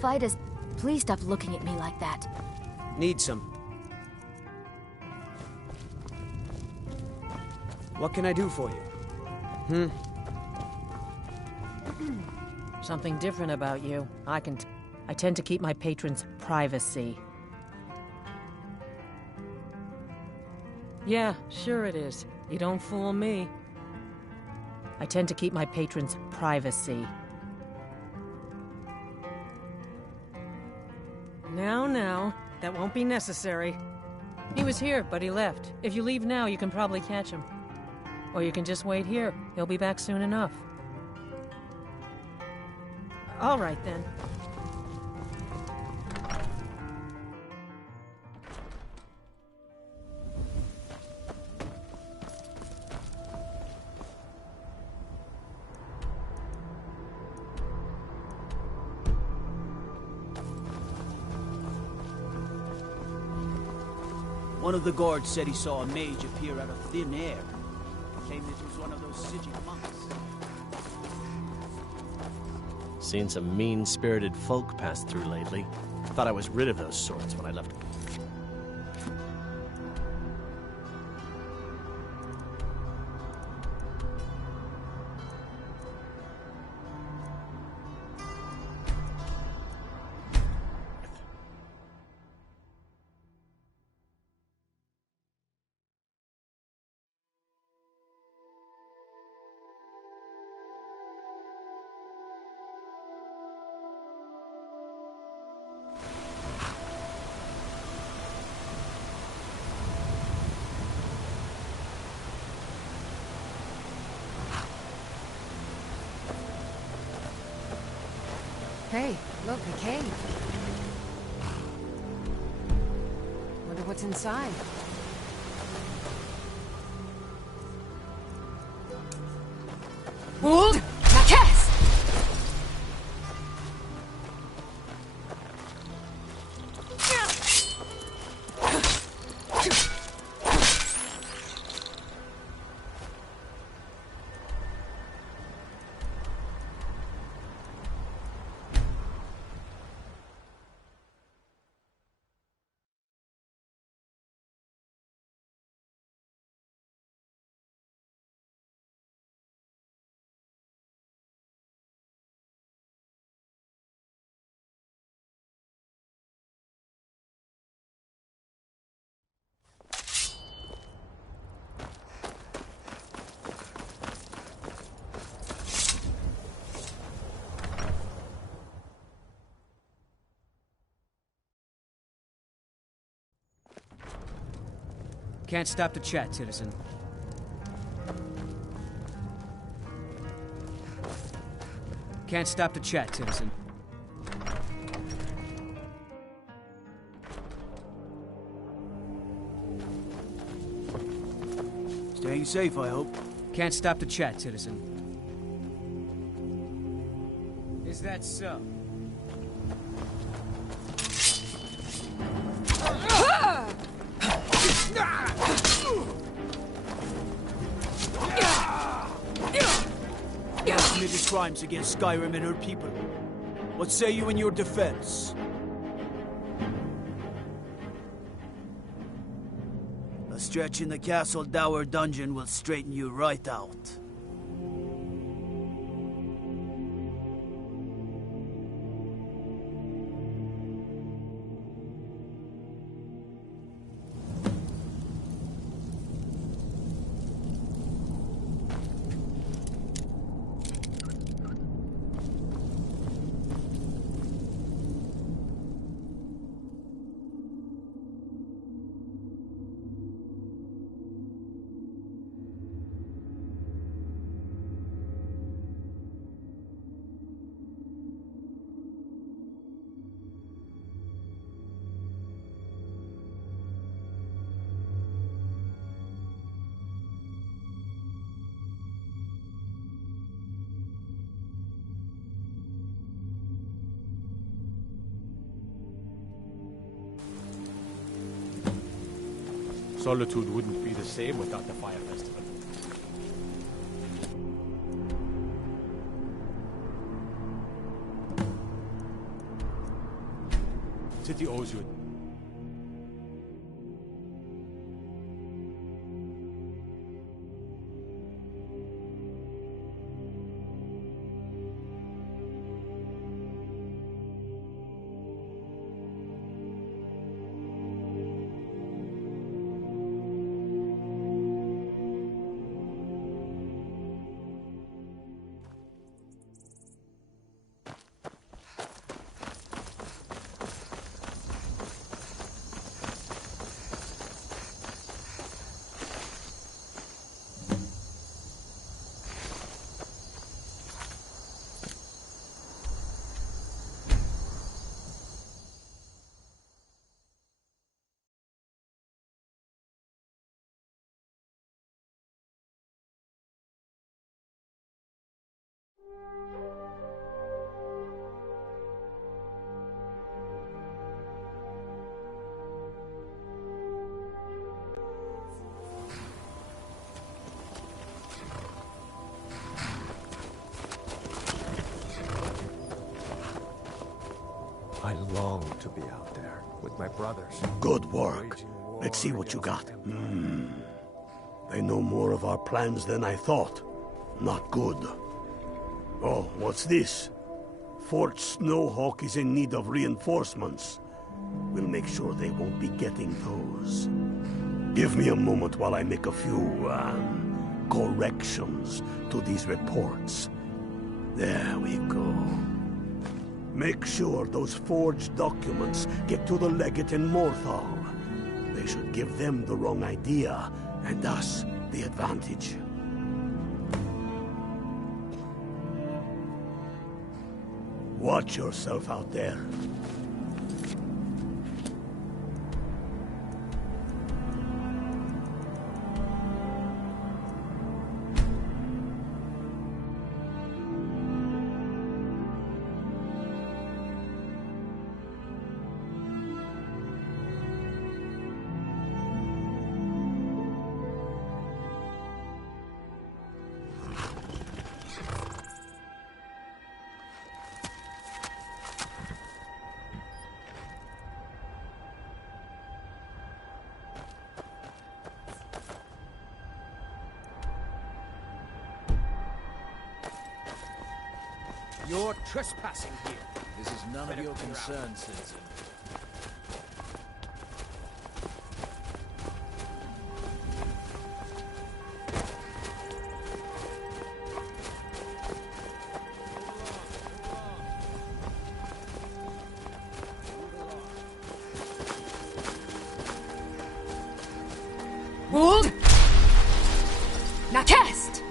Fidus, please stop looking at me like that. Need some. What can I do for you? Something different about you. I tend to keep my patrons' privacy. Yeah, sure it is. You don't fool me. I tend to keep my patrons' privacy. Now, that won't be necessary. He was here, but he left. If you leave now, you can probably catch him. Or you can just wait here. He'll be back soon enough. All right, then. One of the guards said he saw a mage appear out of thin air. Claimed it was one of those Sijic monks. Seen some mean-spirited folk pass through lately. Thought I was rid of those sorts when I left. Hey, look, a cave. Wonder what's inside. Nakes! Can't stop the chat, citizen. Can't stop the chat, citizen. Staying safe, I hope. Can't stop the chat, citizen. Is that so? You have committed crimes against Skyrim and her people. What say you in your defense? A stretch in the Castle Dower dungeon will straighten you right out. Solitude wouldn't be the same without the fire festival. City owes you. I long to be out there with my brothers. Good work. Let's see what you got. They know more of our plans than I thought. Not good. Oh, what's this? Fort Snowhawk is in need of reinforcements. We'll make sure they won't be getting those. Give me a moment while I make a few, corrections to these reports. There we go. Make sure those forged documents get to the legate in Morthal. They should give them the wrong idea, and us the advantage. Watch yourself out there. You're trespassing here. This is none of your concern, citizen. Hold! Now cast!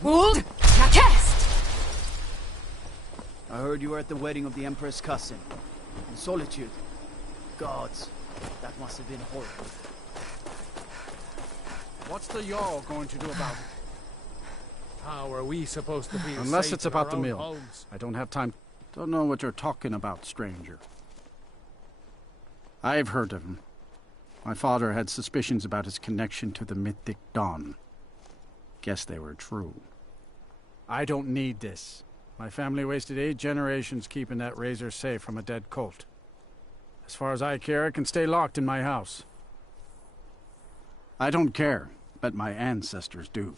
Hold! Now cast! I heard you were at the wedding of the Empress' cousin. In Solitude. Gods, that must have been horrible. What's the Jarl going to do about it? How are we supposed to be Unless safe it's in about our the own mill. homes? I don't have time. Don't know what you're talking about, stranger. I've heard of him. My father had suspicions about his connection to the Mythic Dawn. Guess they were true. I don't need this. My family wasted 8 generations keeping that razor safe from a dead cult. As far as I care, it can stay locked in my house. I don't care, but my ancestors do.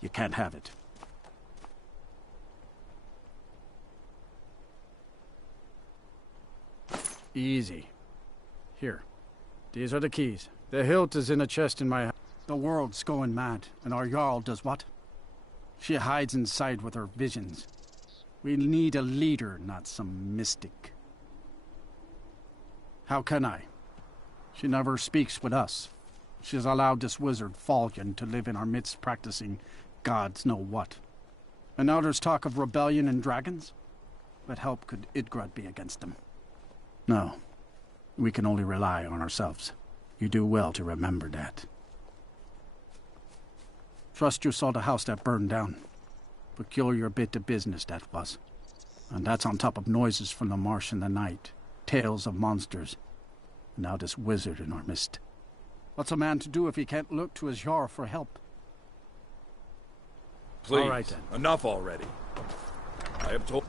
You can't have it. Easy. Here. These are the keys. The hilt is in a chest in my house. The world's going mad, and our Jarl does what? She hides inside with her visions. We need a leader, not some mystic. How can I? She never speaks with us. She's allowed this wizard, Falcon, to live in our midst practicing gods know what. And now there's talk of rebellion and dragons? What help could Idgrad be against them? No. We can only rely on ourselves. You do well to remember that. Trust you saw the house that burned down. Peculiar bit of business that was. And that's on top of noises from the marsh in the night. Tales of monsters. And now this wizard in our midst. What's a man to do if he can't look to his Jarl for help? Please, all right, then. Enough already. I have told...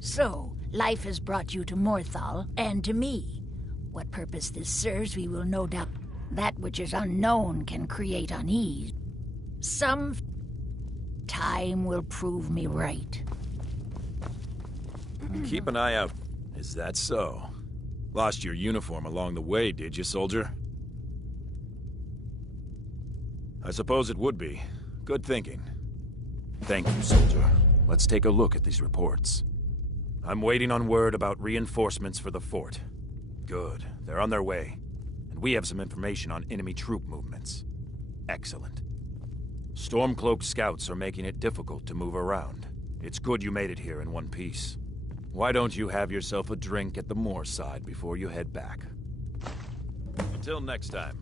So, life has brought you to Morthal, and to me. What purpose this serves, we will no doubt. That which is unknown can create unease. Some time will prove me right. Keep an eye out. Is that so? Lost your uniform along the way, did you, soldier? I suppose it would be. Good thinking. Thank you, soldier. Let's take a look at these reports. I'm waiting on word about reinforcements for the fort. Good. They're on their way. And we have some information on enemy troop movements. Excellent. Stormcloaked scouts are making it difficult to move around. It's good you made it here in one piece. Why don't you have yourself a drink at the moorside before you head back? Until next time.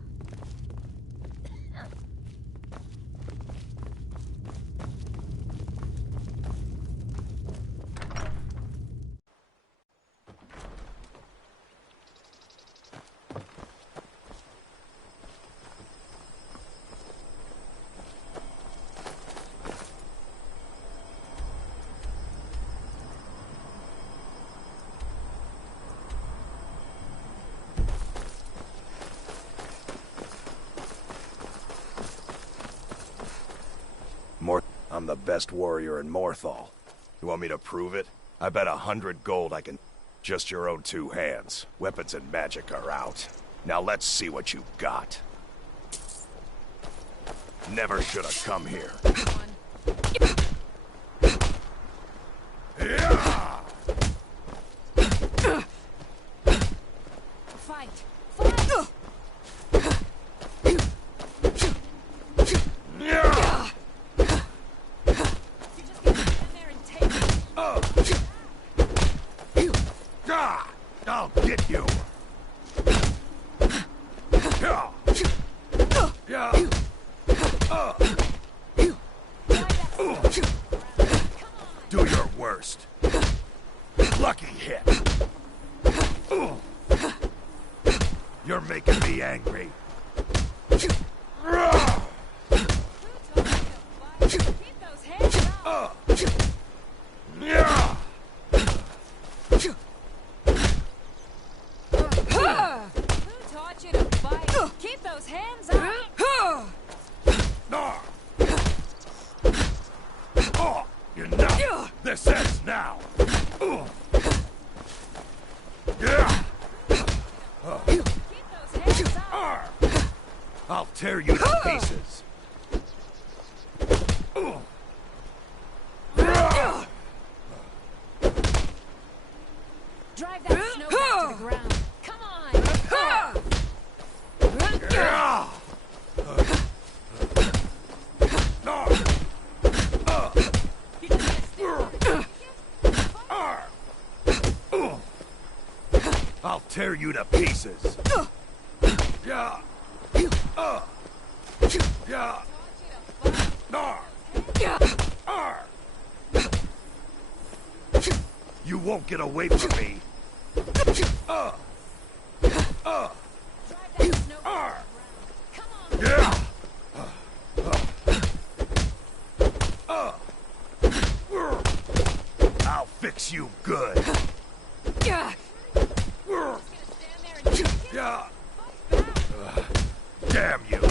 I'm the best warrior in Morthal. You want me to prove it? I bet 100 gold I can... Just your own two hands. Weapons and magic are out. Now let's see what you've got. Never should have come here. Fight! I'll get you! Do your worst. Lucky hit. You're making me angry. Keep those hands up! Oh, enough! This ends now! I'll tear you to pieces! Drive that snow back to the ground! Come on! I'll tear you to pieces! You won't get away from me! I'll fix you good! Damn you!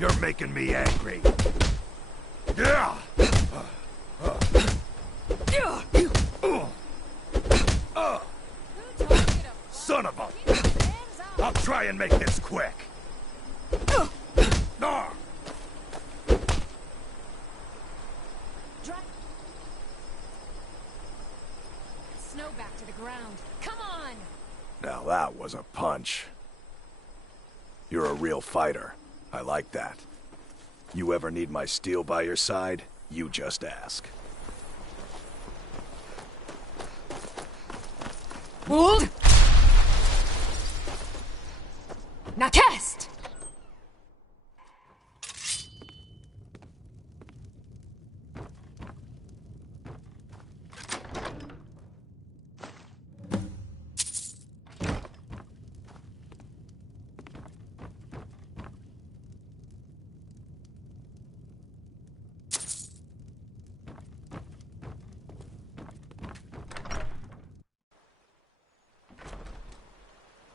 You're making me angry. Son of a... I'll try and make this quick. Snow back to the ground. Come on! Now that was a punch. You're a real fighter. I like that. You ever need my steel by your side, you just ask. Hold! Now cast!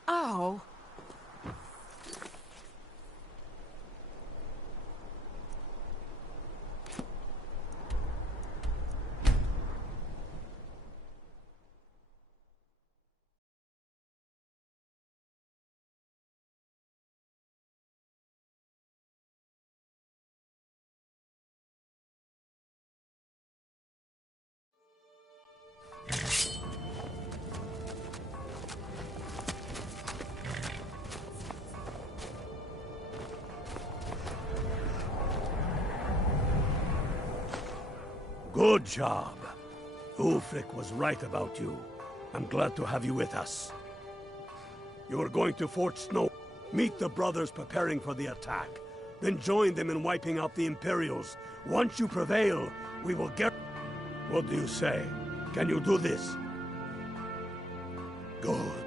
Oh. Good job. Ulfric was right about you. I'm glad to have you with us. You are going to Fort Snow. Meet the brothers preparing for the attack. Then join them in wiping out the Imperials. Once you prevail, we will get... What do you say? Can you do this? Good.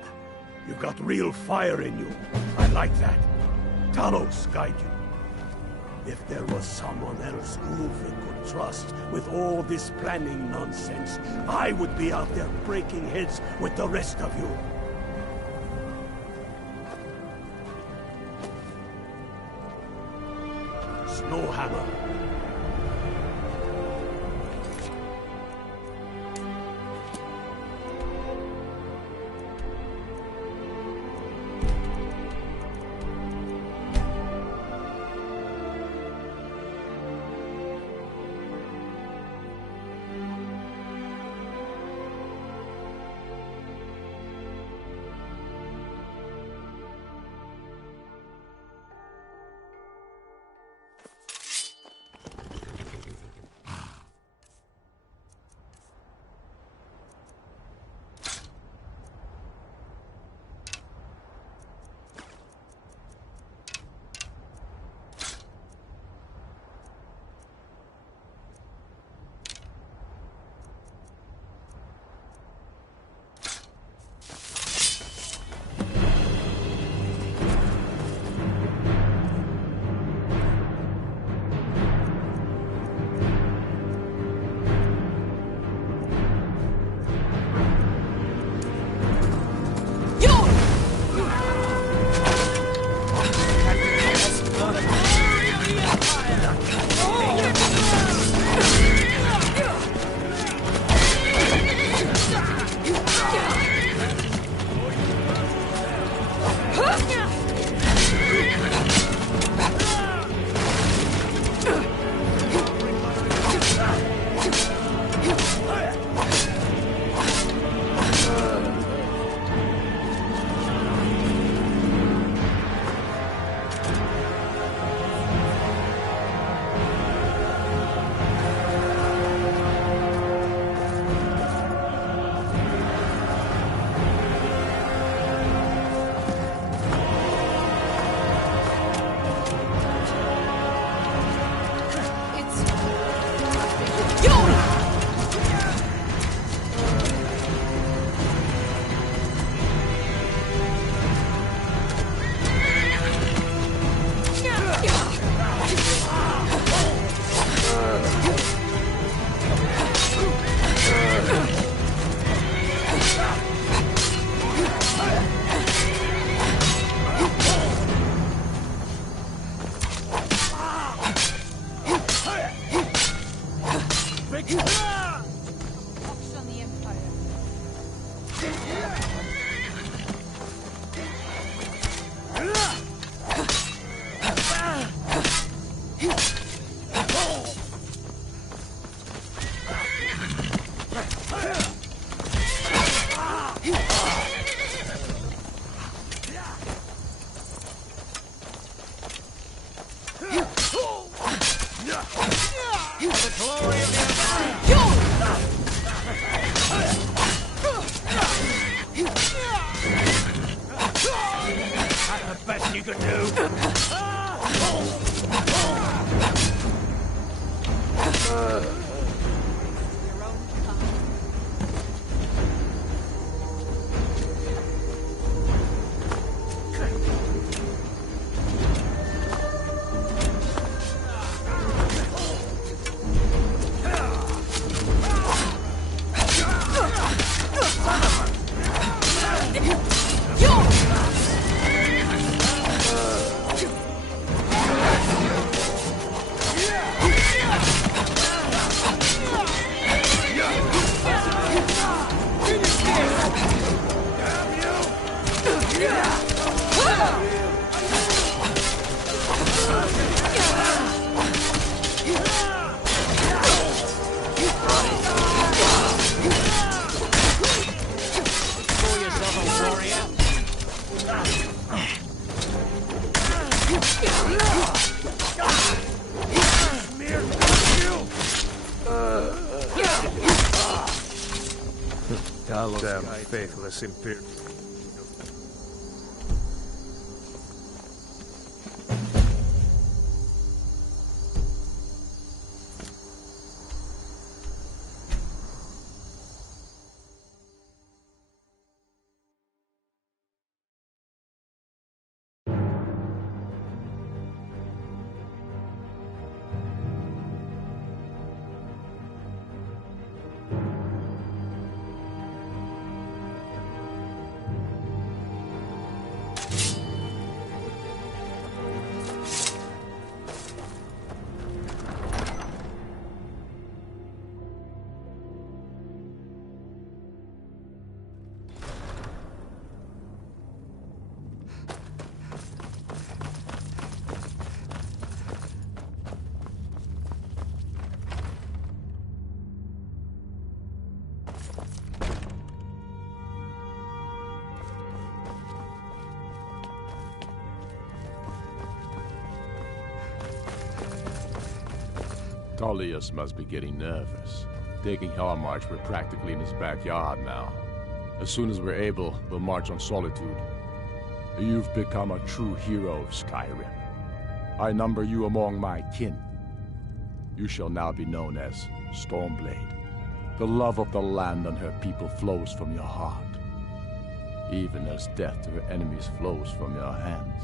You've got real fire in you. I like that. Talos guide you. If there was someone else Ulfric could trust with all this planning nonsense, I would be out there breaking heads with the rest of you. Snowhammer. Focus on the Empire. Damn faithless Imperial. Tullius must be getting nervous. Taking Hellmarch, we're practically in his backyard now. As soon as we're able, we'll march on Solitude. You've become a true hero of Skyrim. I number you among my kin. You shall now be known as Stormblade. The love of the land and her people flows from your heart, even as death to her enemies flows from your hands.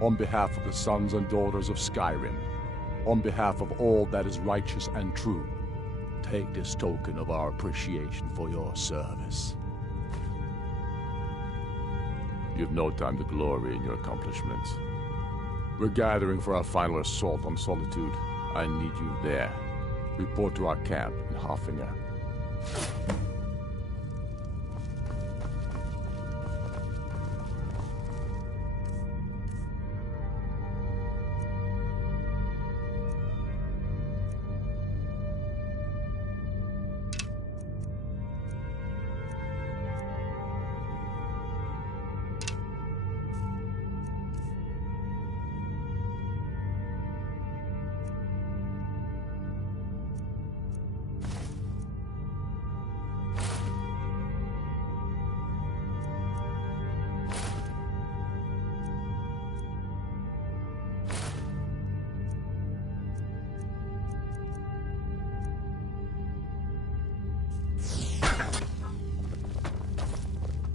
On behalf of the sons and daughters of Skyrim, on behalf of all that is righteous and true, take this token of our appreciation for your service. You've no time to glory in your accomplishments. We're gathering for our final assault on Solitude. I need you there. Report to our camp in Hoffinger.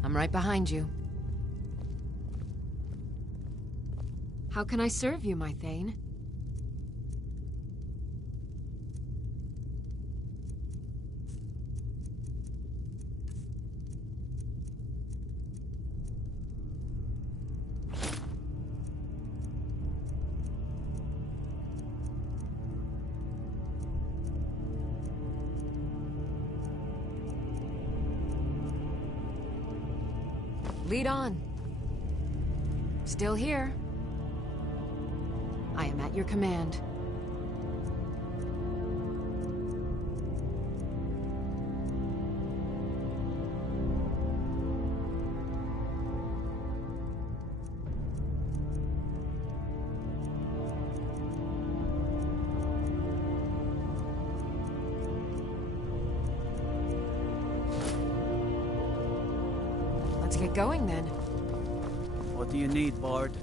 I'm right behind you. How can I serve you, my Thane? Lead on. Still here. I am at your command. Let's get going then. What do you need, Bard?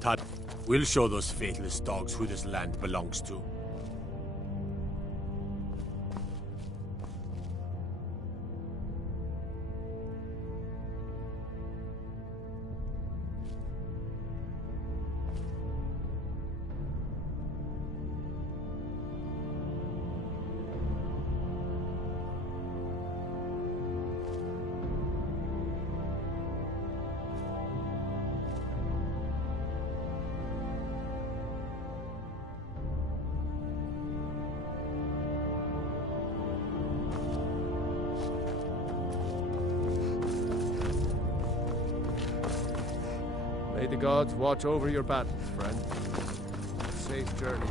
Todd, we'll show those faithless dogs who this land belongs to. May the gods watch over your battles, friend. Safe journey.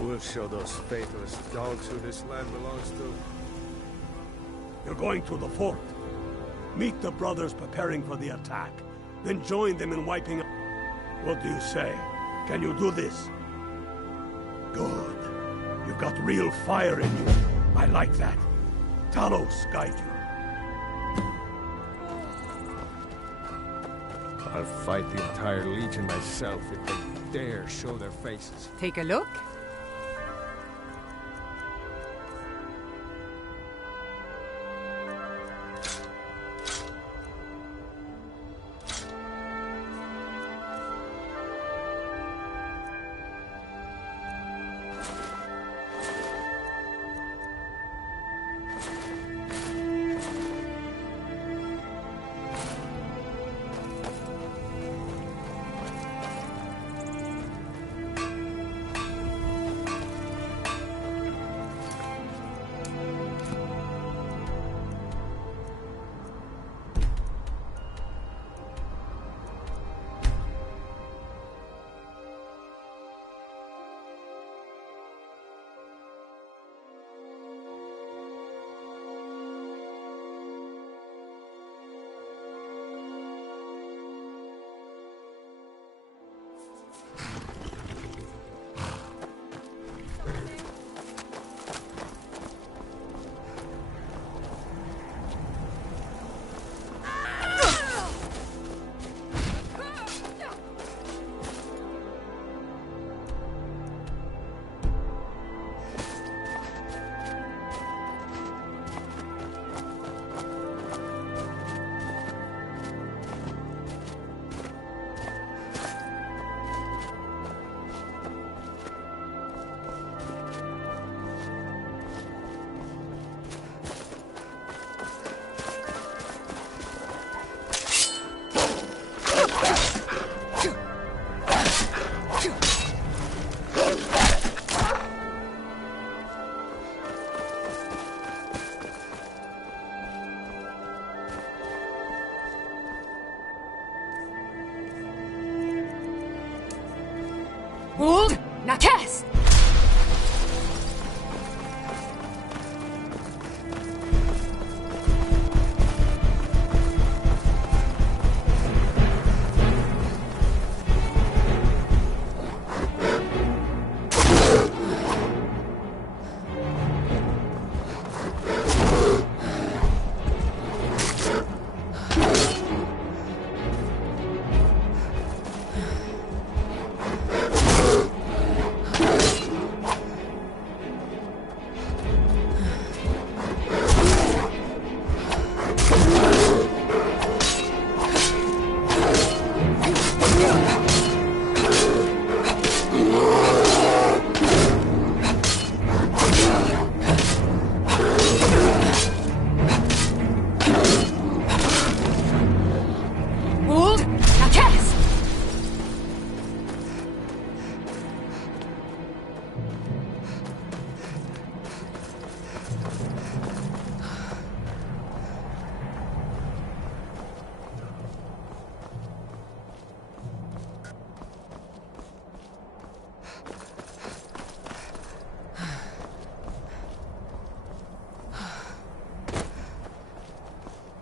We'll show those faithless dogs who this land belongs to. You're going to the fort. Meet the brothers preparing for the attack. Then join them in wiping... What do you say? Can you do this? Good. You've got real fire in you. I like that. Talos guide you. I'll fight the entire Legion myself if they dare show their faces. Take a look.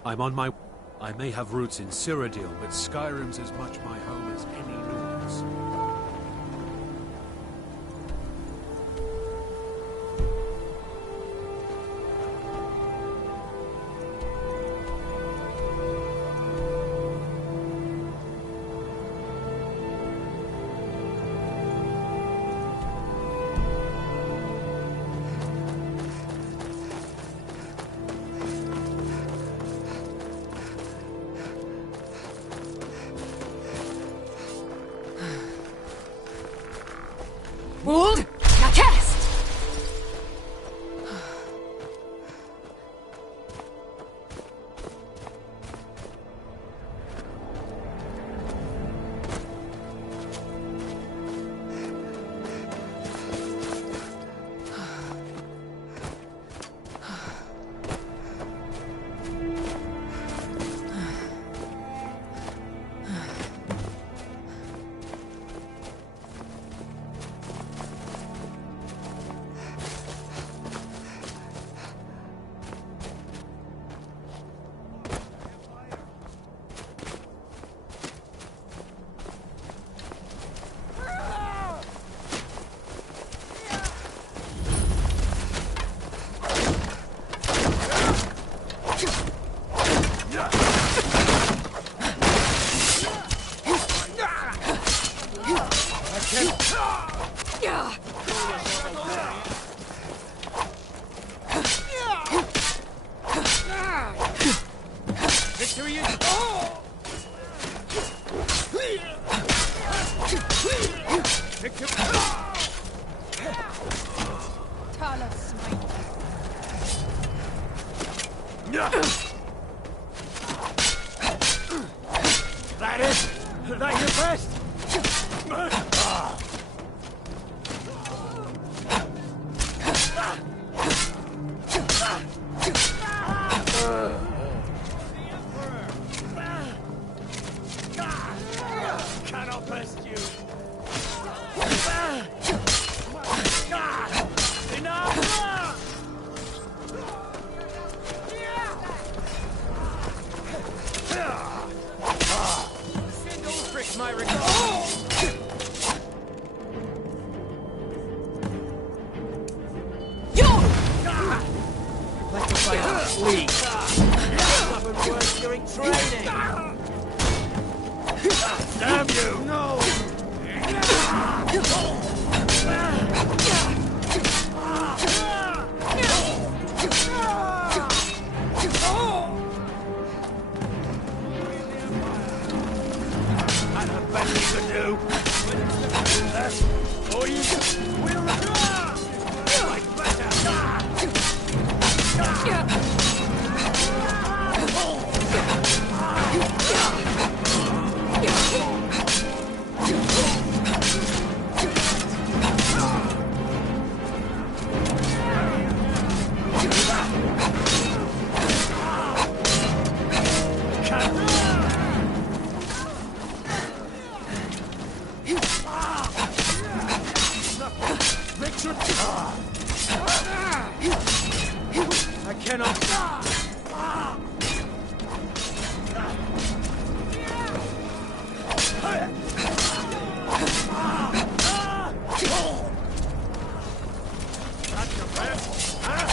I'm on my... I may have roots in Cyrodiil, but Skyrim's as much my home as any Norse. Wold, now cast! Victory is... Victory... Talos, smite. That is... That your best? Cannot best you. Enough! Send Ulfric my regards. Like to fight on fleet. Stubborn words during training. Damn you! No! I'd have better you could do. Or you will like better. I cannot. That's your best, huh?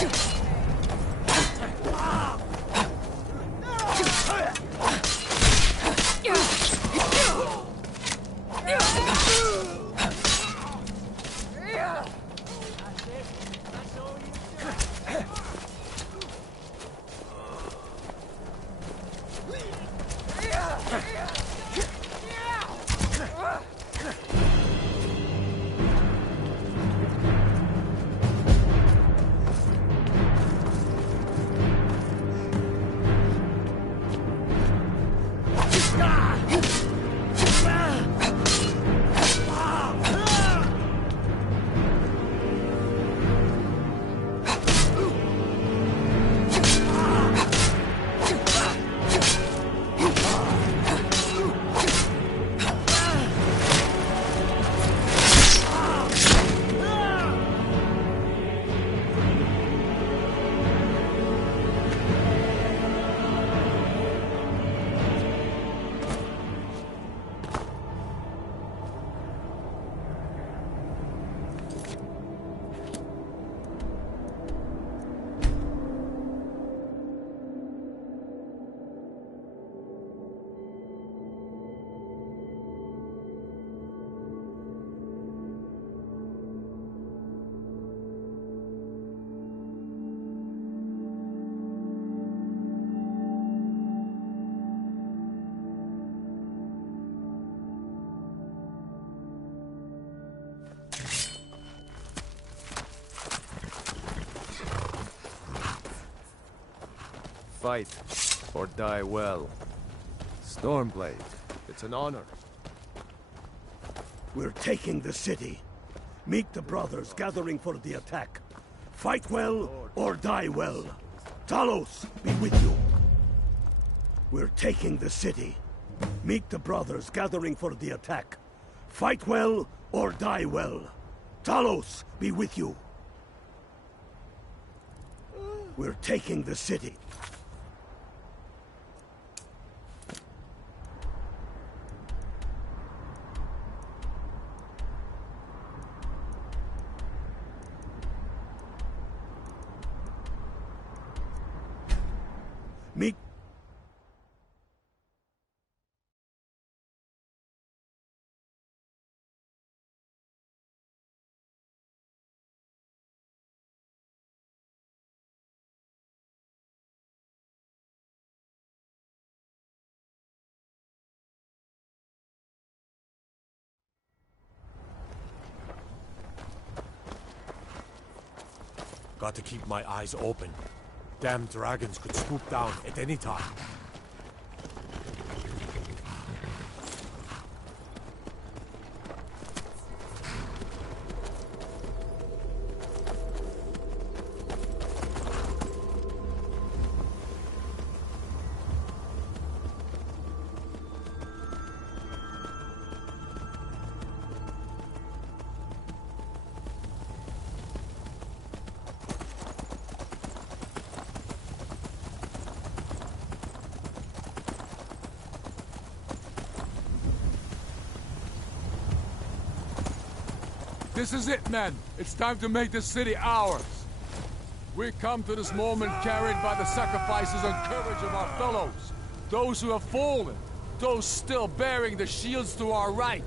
fight, or die well. Stormblade, it's an honor. We're taking the city. Meet the brothers gathering for the attack. Fight well or die well. Talos be with you. We're taking the city. Meet the brothers gathering for the attack. Fight well or die well. Talos be with you. We're taking the city. Meet... Got to keep my eyes open. Damn dragons could swoop down at any time. This is it, men. It's time to make this city ours. We come to this moment carried by the sacrifices and courage of our fellows. Those who have fallen. Those still bearing the shields to our right.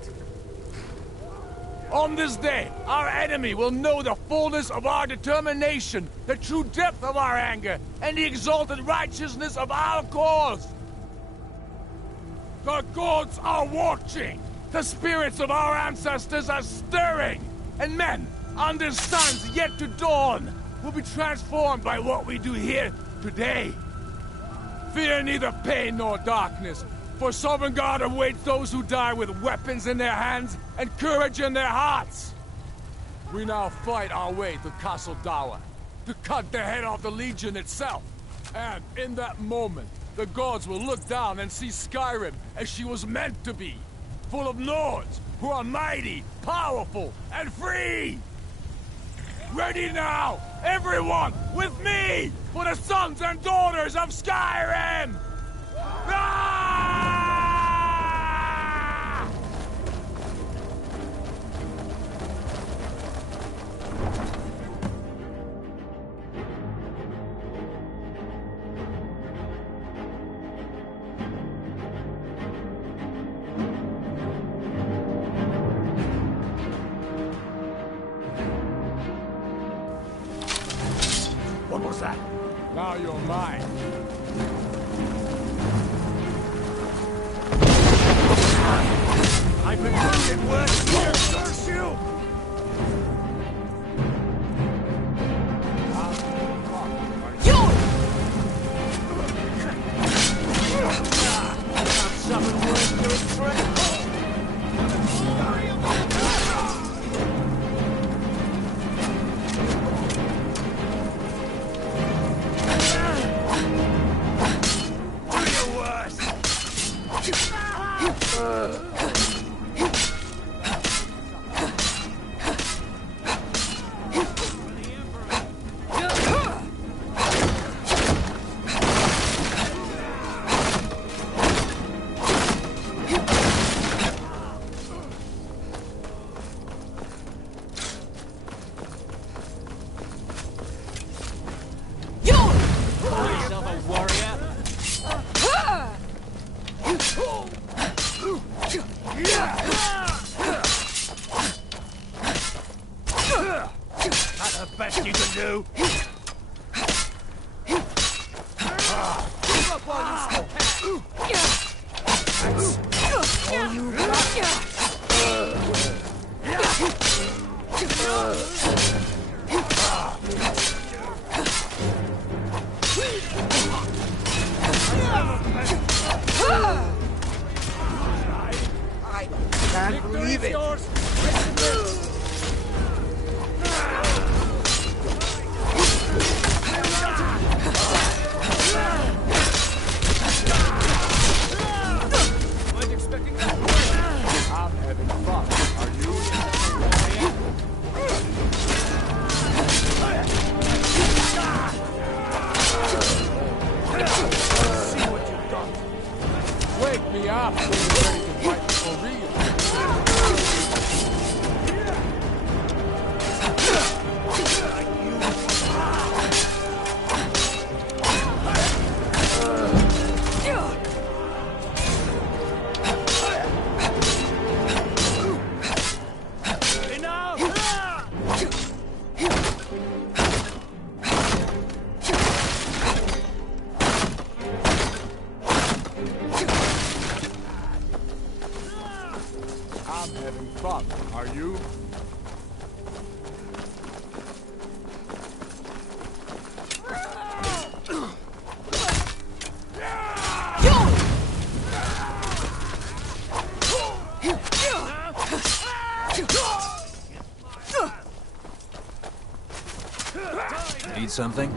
On this day, our enemy will know the fullness of our determination, the true depth of our anger, and the exalted righteousness of our cause. The gods are watching. The spirits of our ancestors are stirring. And men, under suns yet to dawn, will be transformed by what we do here today. Fear neither pain nor darkness, for Sovereign God awaits those who die with weapons in their hands and courage in their hearts. We now fight our way to Castle Dower, to cut the head off the Legion itself. And in that moment, the gods will look down and see Skyrim as she was meant to be, full of lords who are mighty, powerful, and free! Ready now, everyone, with me, for the sons and daughters of Skyrim! Ah! What was that? Now you're mine. I've been wounded worse here, curse you! I've suffered worse doing trade. That's the best you can do. Give up while you still can. That's all you got. Fog, are you? Need something?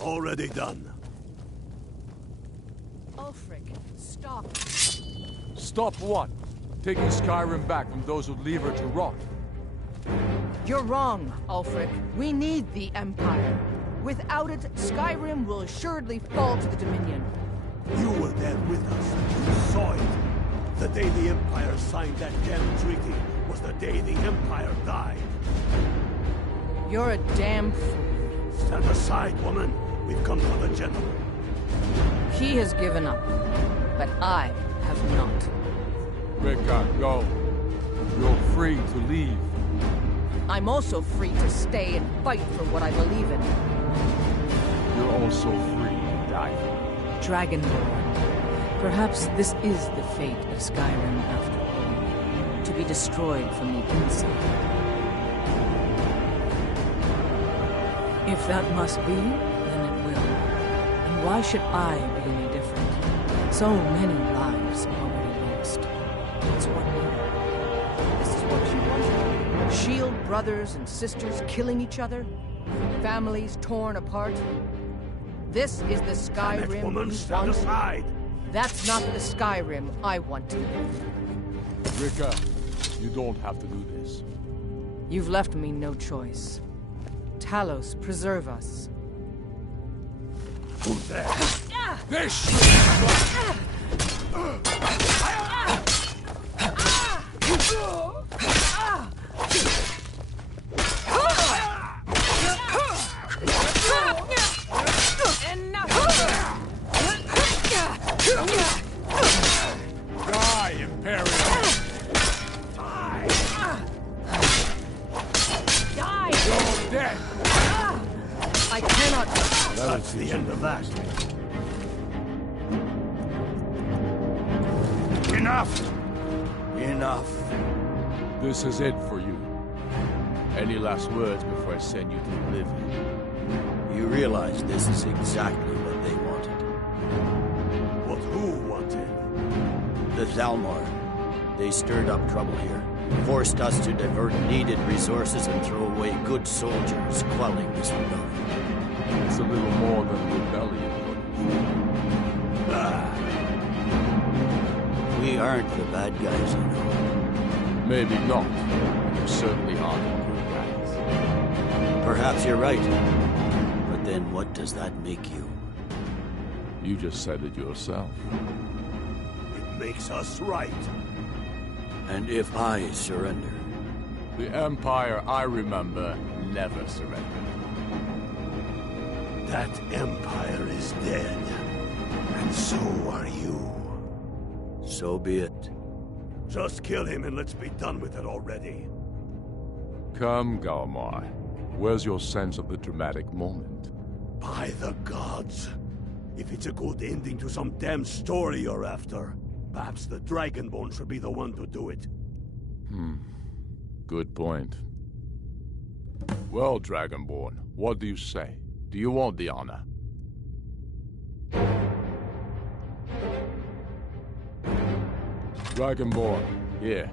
Already done. Ulfric, stop. Stop what? Taking Skyrim back from those who leave her to rot. You're wrong, Ulfric. We need the Empire. Without it, Skyrim will assuredly fall to the Dominion. You were there with us. You saw it. The day the Empire signed that damn treaty was the day the Empire died. You're a damn fool. Stand aside, woman. We've come for the gentleman. He has given up, but I have not. Rika, go. You're free to leave. I'm also free to stay and fight for what I believe in. You're also free to die. Dragonborn. Perhaps this is the fate of Skyrim after all. To be destroyed from the inside. If that must be, then it will. And why should I be any different? So many lives already lost. It's what you. This is what you want. Shield brothers and sisters killing each other? Families torn apart? This is the Skyrim Damn it, woman, stand want? aside! That's not the Skyrim I want to live. Rika, you don't have to do this. You've left me no choice. Talos, preserve us. Who's there? This! Die, Imperial! Die! You're dead! I cannot... That's the end of that. Enough! Enough. This is it for you. Any last words before I send you to oblivion? You realize this is exactly what they wanted. What who wanted? The Thalmor. They stirred up trouble here. Forced us to divert needed resources and throw away good soldiers, quelling this rebellion. It's a little more than rebellion. We aren't the bad guys, you know. Maybe not, but you certainly aren't the good guys. Perhaps you're right. But then what does that make you? You just said it yourself. It makes us right. And if I surrender? The Empire I remember never surrendered. That empire is dead, and so are you. So be it. Just kill him and let's be done with it already. Come, Galmar. Where's your sense of the dramatic moment? By the gods. If it's a good ending to some damn story you're after, perhaps the Dragonborn should be the one to do it. Good point. Well, Dragonborn, what do you say? Do you want the honor? Dragonborn, here.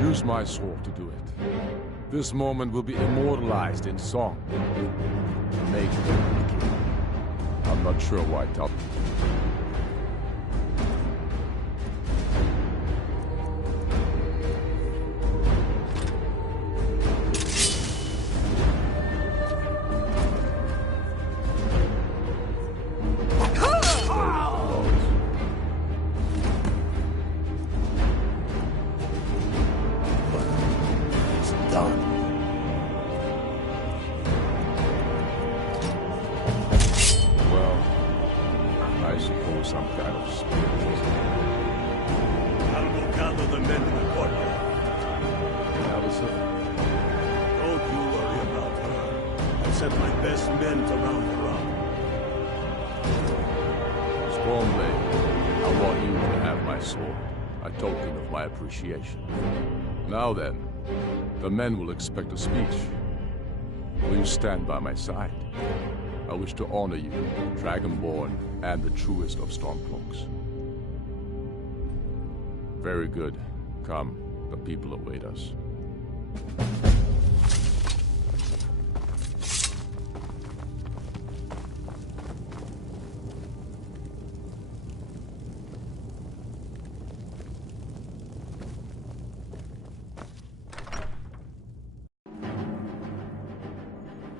Use my sword to do it. This moment will be immortalized in song. Make it. I'm not sure why top. Some kind of spiritual. I'll go gather the men in the courtyard. Allison? Don't you worry about her. I've sent my best men to round her up. Stormblade, I want you to have my sword, a token of my appreciation. Now then, the men will expect a speech. Will you stand by my side? I wish to honor you, Dragonborn, and the truest of Stormcloaks. Very good. Come, the people await us.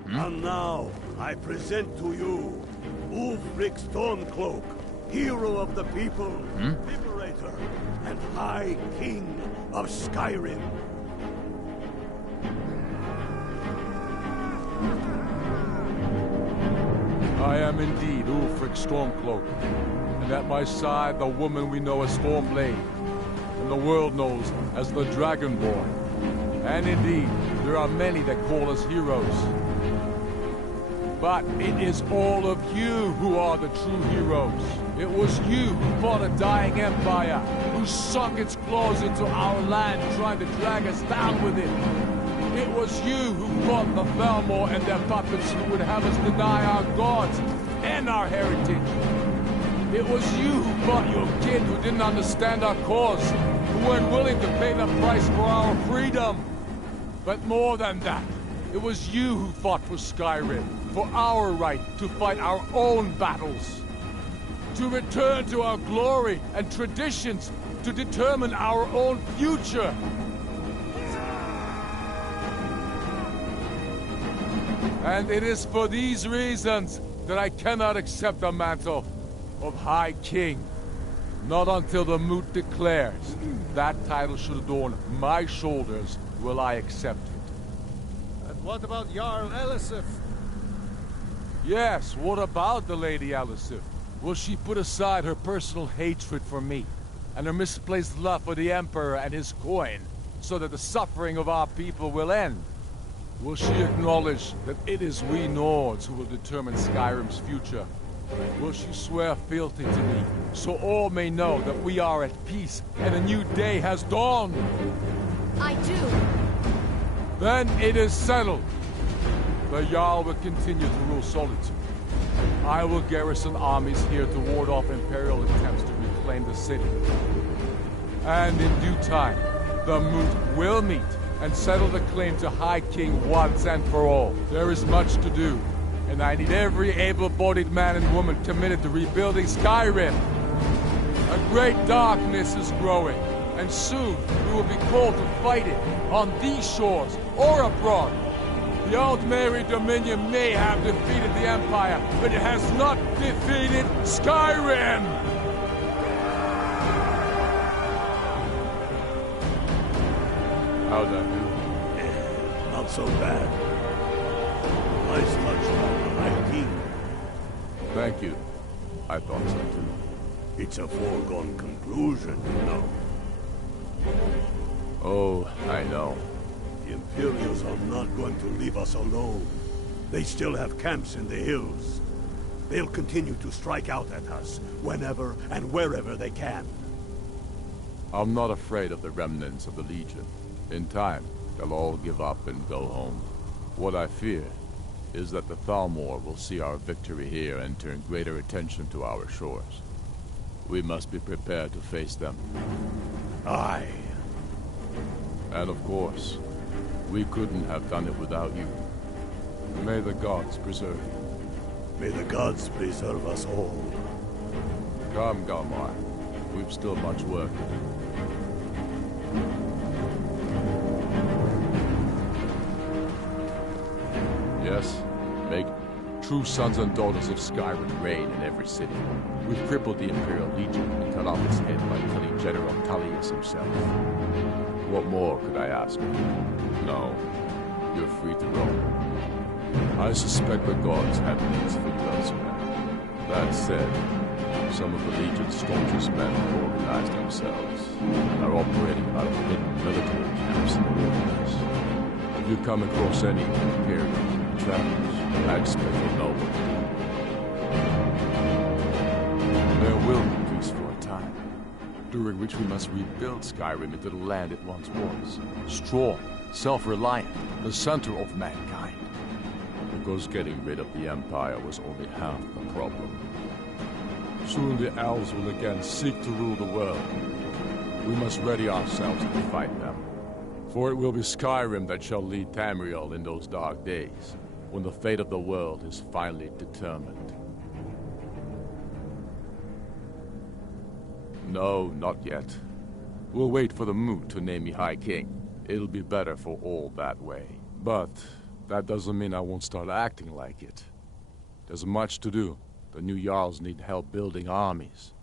And now, I present to you Ulfric Stormcloak, hero of the people, liberator, and High King of Skyrim. I am indeed Ulfric Stormcloak, and at my side the woman we know as Stormblade, and the world knows as the Dragonborn. And indeed, there are many that call us heroes. But it is all of you who are the true heroes. It was you who fought a dying empire, who sunk its claws into our land trying to drag us down with it. It was you who fought the Thalmor and their puppets who would have us deny our gods and our heritage. It was you who fought your kid who didn't understand our cause, who weren't willing to pay the price for our freedom. But more than that, it was you who fought for Skyrim, for our right to fight our own battles. To return to our glory and traditions, to determine our own future. And it is for these reasons that I cannot accept the mantle of High King. Not until the moot declares that title should adorn my shoulders will I accept it. And what about Jarl Elisif? Yes, what about the Lady Elisif? Will she put aside her personal hatred for me, and her misplaced love for the Emperor and his coin, so that the suffering of our people will end? Will she acknowledge that it is we Nords who will determine Skyrim's future? Will she swear fealty to me, so all may know that we are at peace and a new day has dawned? I do. Then it is settled. The Jarl will continue to rule Solitude. I will garrison armies here to ward off Imperial attempts to reclaim the city. And in due time, the Moot will meet and settle the claim to High King once and for all. There is much to do, and I need every able-bodied man and woman committed to rebuilding Skyrim. A great darkness is growing, and soon we will be called to fight it, on these shores or abroad. The Altmeri Dominion may have defeated the Empire, but it has not defeated Skyrim! How'd I do? Not so bad. Nice touch by the High King. Thank you. I thought so too. It's a foregone conclusion, you know. Oh, I know. The Imperials are not going to leave us alone. They still have camps in the hills. They'll continue to strike out at us whenever and wherever they can. I'm not afraid of the remnants of the Legion. In time, they'll all give up and go home. What I fear is that the Thalmor will see our victory here and turn greater attention to our shores. We must be prepared to face them. Aye. And of course, we couldn't have done it without you. May the gods preserve you. May the gods preserve us all. Come, Galmar. We've still much work to do. Yes, make true sons and daughters of Skyrim reign in every city. We've crippled the Imperial Legion and cut off its head by killing General Tullius himself. What more could I ask? No, you're free to roam. I suspect the gods have needs for you elsewhere. That said, some of the Legion's staunchest men have organized themselves and are operating out of hidden military camps in the wilderness. If you come across any Imperial travelers, I expect you'll know what to do. There will be peace for a time, during which we must rebuild Skyrim into the land it once was. Strong, self-reliant, the center of mankind. Because getting rid of the Empire was only half the problem. Soon the elves will again seek to rule the world. We must ready ourselves to fight them. For it will be Skyrim that shall lead Tamriel in those dark days, when the fate of the world is finally determined. No, not yet. We'll wait for the moon to name me High King. It'll be better for all that way. But that doesn't mean I won't start acting like it. There's much to do. The new Jarls need help building armies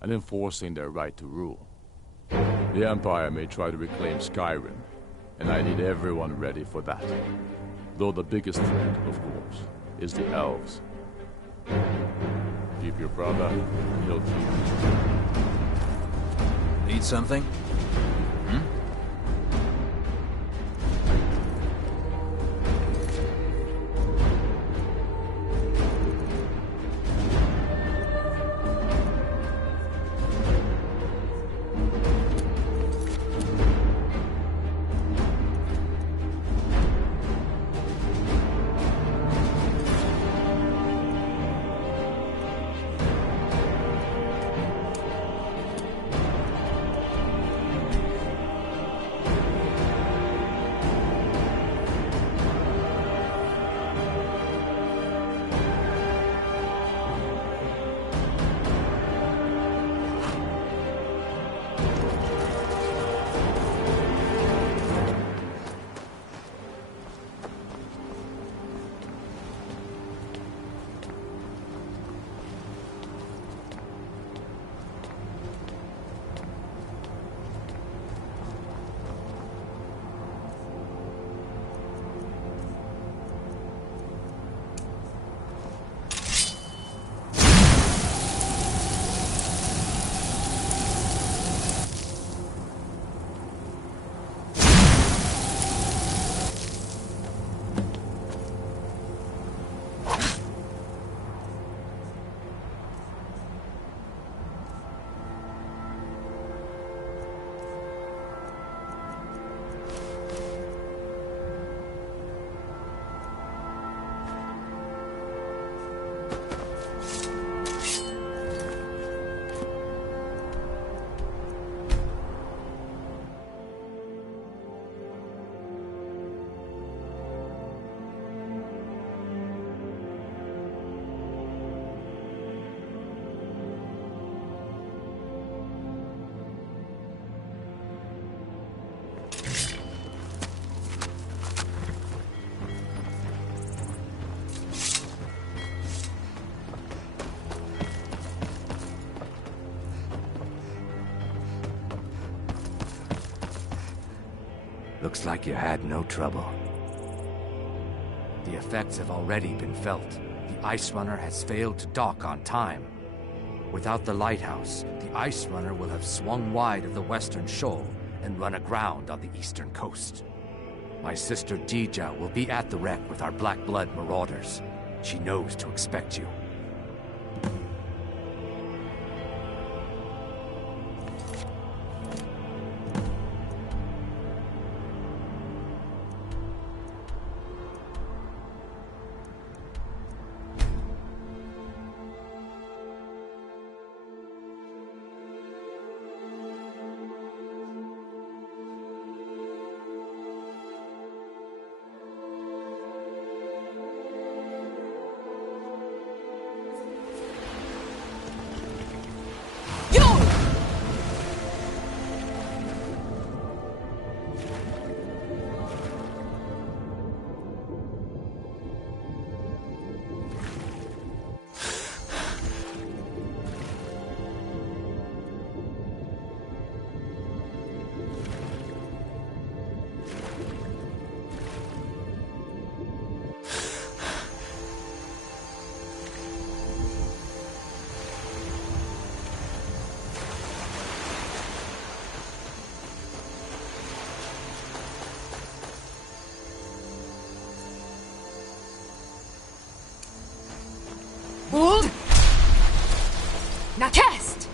and enforcing their right to rule. The Empire may try to reclaim Skyrim, and I need everyone ready for that. Though the biggest threat, of course, is the elves. Keep your brother, he'll keep you. Need something? Looks like you had no trouble. The effects have already been felt. Ice Runner has failed to dock on time. Without the lighthouse, the Ice Runner will have swung wide of the western shoal and run aground on the eastern coast. My sister Dija will be at the wreck with our Black Blood marauders. She knows to expect you. Now cast!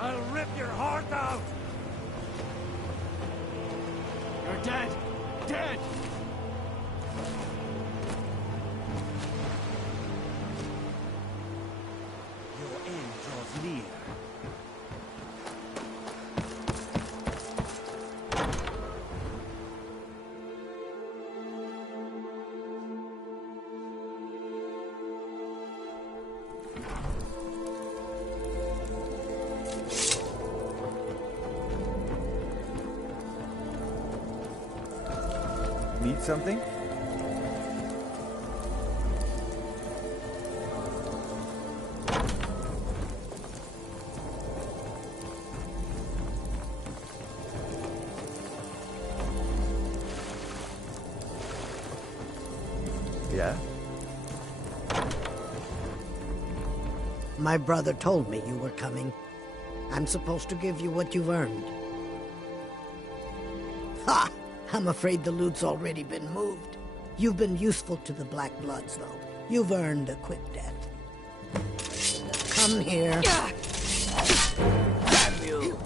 I'll rip your heart out! You're dead! Dead! Your end draws near. Need something? Yeah? My brother told me you were coming. I'm supposed to give you what you've earned. Ha! I'm afraid the loot's already been moved. You've been useful to the Black Bloods, though. You've earned a quick death. Come here. Grab you.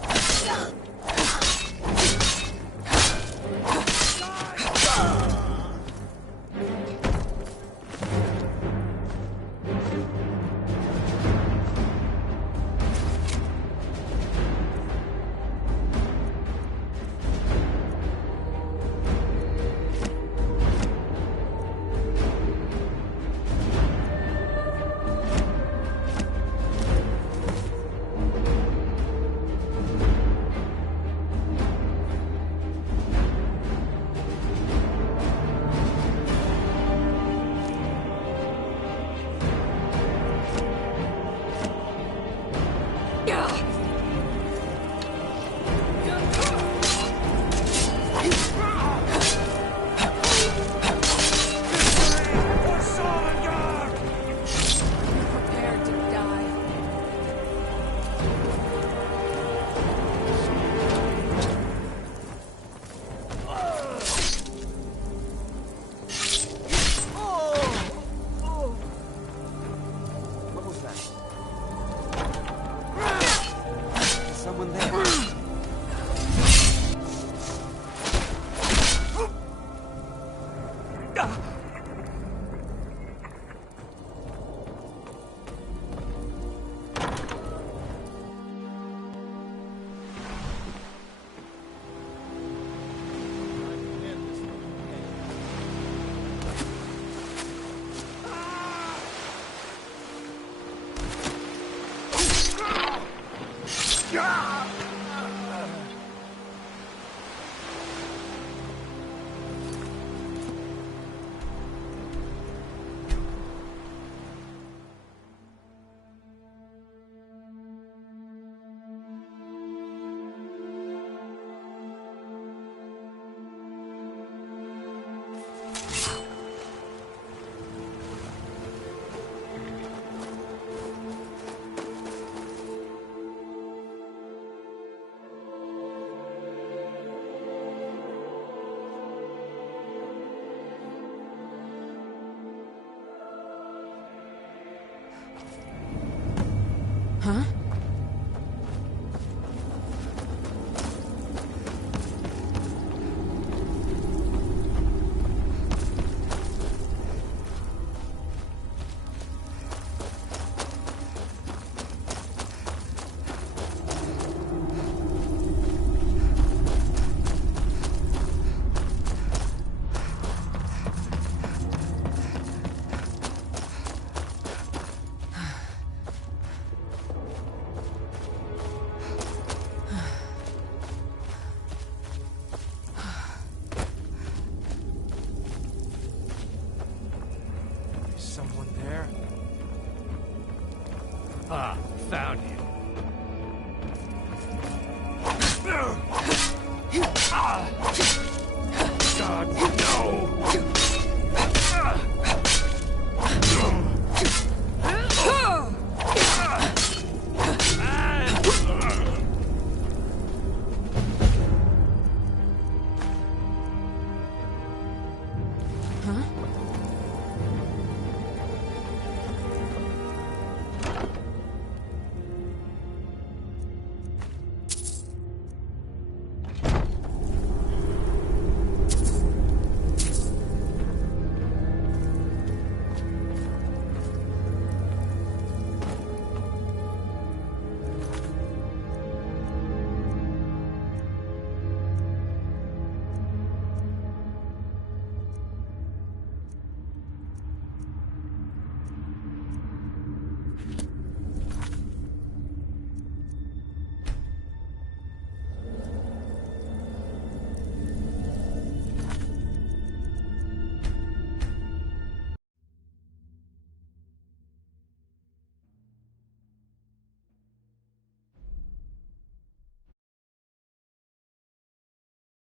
Huh? Someone there? Ah, found you. God, no!